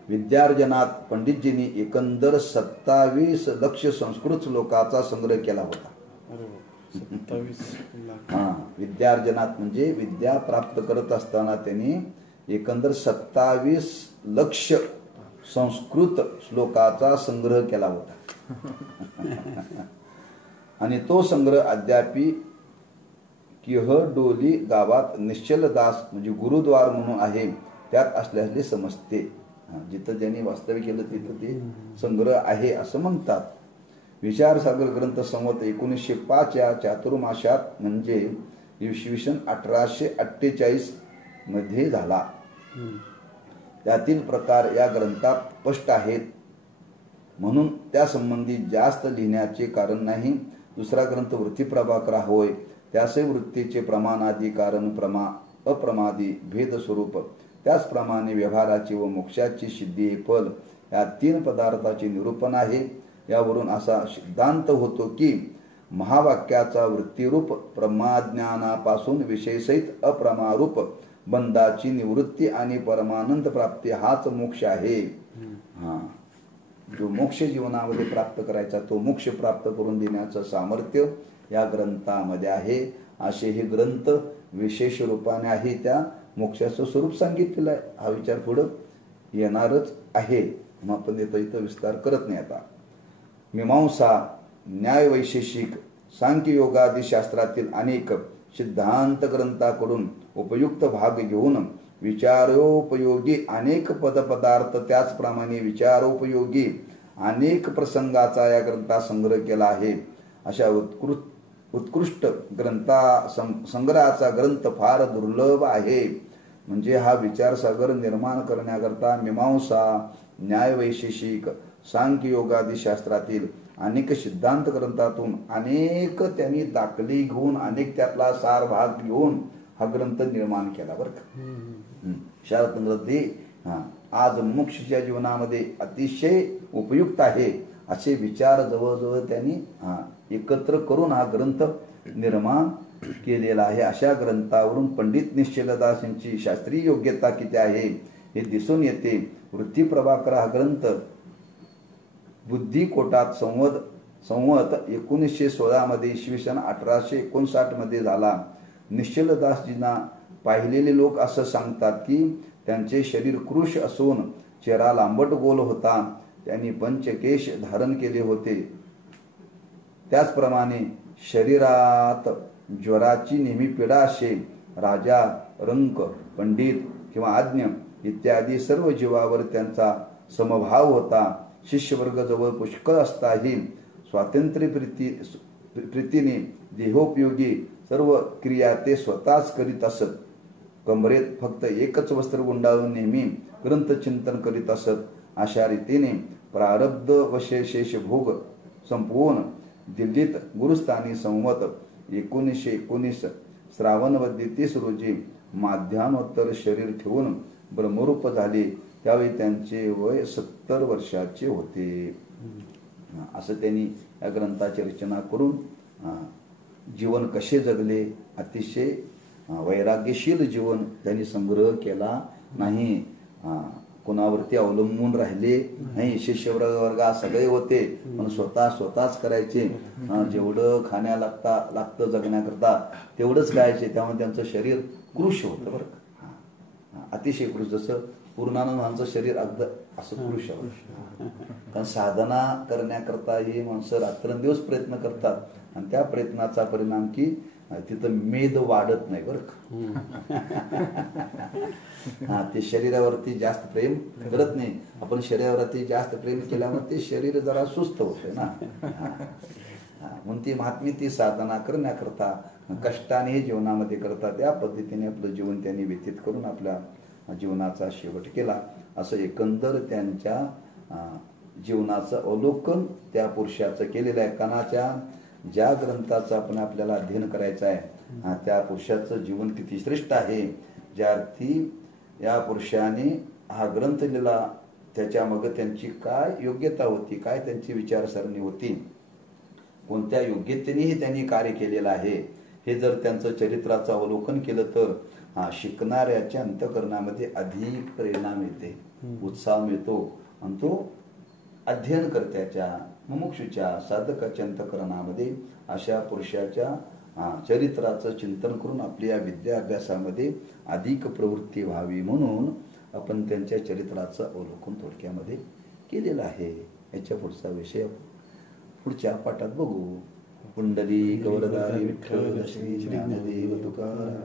विद्यार्जनात पंडितजींनी एकंदर 27 लक्ष संस्कृत श्लोकाचा संग्रह केला होता. 27 लाख. विद्यार्जनात म्हणजे विद्या प्राप्त करत असताना त्यांनी एकंदर 27 लक्ष संस्कृत श्लोकाचा संग्रह केला होता. आणि तो संग्रह अद्यापि किहडोली गावात निश्चलदास म्हणजे गुरुद्वार म्हणून आहे त्यात असल्याचे समजते. जिथं ज्यांनी वास्तव्य केलं तिथं ते संग्रह आहे असं म्हणतात. विचारसागर ग्रंथ संवत 1905 या चातुर्माशात म्हणजे इसवी सन 1848 मध्ये झाला. त्यातील प्रकार या ग्रंथात स्पष्ट आहेत, म्हणून त्यासंबंधी जास्त लिहिण्याचे कारण नाही. दुसरा ग्रंथ वृत्ती प्रभाकरा होय, त्यासे वृत्तीचे प्रमाणादी कारण अप्रमादी भेद स्वरूप, त्याचप्रमाणे व्यवहाराची व मोक्षाची सिद्धी हे फल या 3 पदार्थाचे निरूपण आहे. यावरून असा सिद्धांत होतो की महावाक्याचा वृत्तीरूप प्रमाज्ञानापासून विषयसहित अप्रमारूप बंधाची निवृत्ती आणि परमानंद प्राप्ती हाच मोक्ष आहे. जो मोक्ष जीवनामध्ये प्राप्त करायचा तो मोक्ष प्राप्त करून देण्याचं सामर्थ्य या ग्रंथामध्ये आहे. असे हे ग्रंथ विशेष रूपाने आहे त्या मोक्षाचं स्वरूप सांगितलेलं आहे. हा विचार पुढं येणारच आहे, मग आपण इथं विस्तार करत नाही. आता मीमांसा, न्याय, वैशेषिक, सांख्य योगादी शास्त्रातील अनेक सिद्धांत ग्रंथाकडून उपयुक्त भाग घेऊन विचारोपयोगी अनेक पदार्थ, त्याचप्रमाणे विचारोपयोगी अनेक प्रसंगाचा या ग्रंथात संग्रह केला आहे. अशा उत्कृष्ट संग्रहाचा ग्रंथ फार दुर्लभ आहे. म्हणजे हा विचारसागर निर्माण करण्याकरता मीमांसा, न्याय, वैशेषिक, सांख्य योगादी शास्त्रातील अनेक सिद्धांत ग्रंथातून अनेक त्यांनी दाखले घेऊन अनेक त्यातला सार भाग घेऊन हा ग्रंथ निर्माण केला बरं का. शारद आज मोक्षच्या जीवनामध्ये अतिशय उपयुक्त आहे असे विचार जवळजवळ त्यांनी एकत्र करून हा ग्रंथ निर्माण केलेला आहे. अशा ग्रंथावरून पंडित निश्चलदास यांची शास्त्रीय योग्यता किती आहे हे दिसून येते. वृत्ती प्रभाकर हा ग्रंथ बुद्धिकोटात संवत 1916 मध्ये इसवी सन 1859 मध्ये झाला. निश्चलदासजींना पाहिलेले लोक असं सांगतात की त्यांचे शरीर कृश असून चेहरा लांबट गोल होता. त्यांनी पंचकेश धारण केले होते. त्याचप्रमाणे शरीरात ज्वराची नेहमी पीडा असे. राजा, रंक, पंडित किंवा आज्ञ इत्यादी सर्व जीवावर त्यांचा समभाव होता. शिष्यवर्ग जवळ पुष्कळ असताही स्वातंत्र्य प्रीतीने देहोपयोगी सर्व क्रिया ते स्वतःच करीत असत. कमरेत फक्त एकच वस्त्र गुंडाळून नेहमी ग्रंथचिंतन करीत असत. अशा रीतीने प्रारब्ध वशेष भोग संपवून दिल्लीत गुरुस्थानी संवत 1919 श्रावणवद्य 30 रोजी माध्यान्नोत्तर शरीर ठेवून ब्रह्मरूप झाले. त्यावेळी त्यांचे वय 70 वर्षाचे होते. असं त्यांनी या ग्रंथाची रचना करून जीवन कसे जगले, अतिशय वैराग्यशील जीवन त्यांनी संग्रह केला नाही. कोणावरती अवलंबून राहिले नाही. शिष्यवर्ग सगळे होते पण स्वतःच करायचे. जेवढं खाण्या लागतं जगण्याकरता तेवढंच करायचे. त्यामुळे त्यांचं शरीर कृश होतं बरं का. अतिशय कृश. जसं पूर्णानंदांचं शरीर अगदी असं कृश आहे. कारण साधना करण्याकरता ही माणसं रात्रंदिवस प्रयत्न करतात आणि त्या प्रयत्नाचा परिणाम की तिथं मेद वाढत नाही बरं का. ते शरीरावरती जास्त प्रेम करत नाही. आपण शरीरावरती जास्त प्रेम केल्यामुळे ते शरीर जरा सुस्त होते ना. म्हणून ती महात्मी ती साधना करण्याकरता कष्टाने जीवनामध्ये करतात. या पद्धतीने आपलं जीवन त्यांनी व्यतीत करून आपल्या जीवनाचा शेवट केला. असं एकंदर त्यांच्या जीवनाचं अवलोकन त्या पुरुषाचं केलेलं आहे. कानाच्या ज्या ग्रंथाचं आपण आपल्याला अध्ययन करायचं आहे त्या पुरुषाचं जीवन किती श्रेष्ठ आहे. ज्यार्थी या पुरुषाने हा ग्रंथ लिहिला त्याच्या मग त्यांची काय योग्यता होती, काय त्यांची विचारसरणी होती, कोणत्या योग्यतेनेही त्यांनी कार्य केलेलं आहे हे जर त्यांचं चरित्राचं अवलोकन केलं तर शिकणाऱ्याच्या अंतःकरणामध्ये अधिक प्रेरणा मिळते, उत्साह मिळतो आणि तो अध्ययनकर्त्याच्या मुमुक्षूच्या साधकाच्या अंतःकरणामध्ये अशा पुरुषाच्या चरित्राचं चिंतन करून आपल्या विद्या अभ्यासामध्ये अधिक प्रवृत्ती व्हावी म्हणून आपण त्यांच्या चरित्राचं अवलोकन थोडक्यामध्ये केलेलं आहे. याच्या पुढचा विषय पुढच्या पाठात बघू. कुंडली गौरदारी विठ्ठल श्री ज्ञानदेव तुकाराम.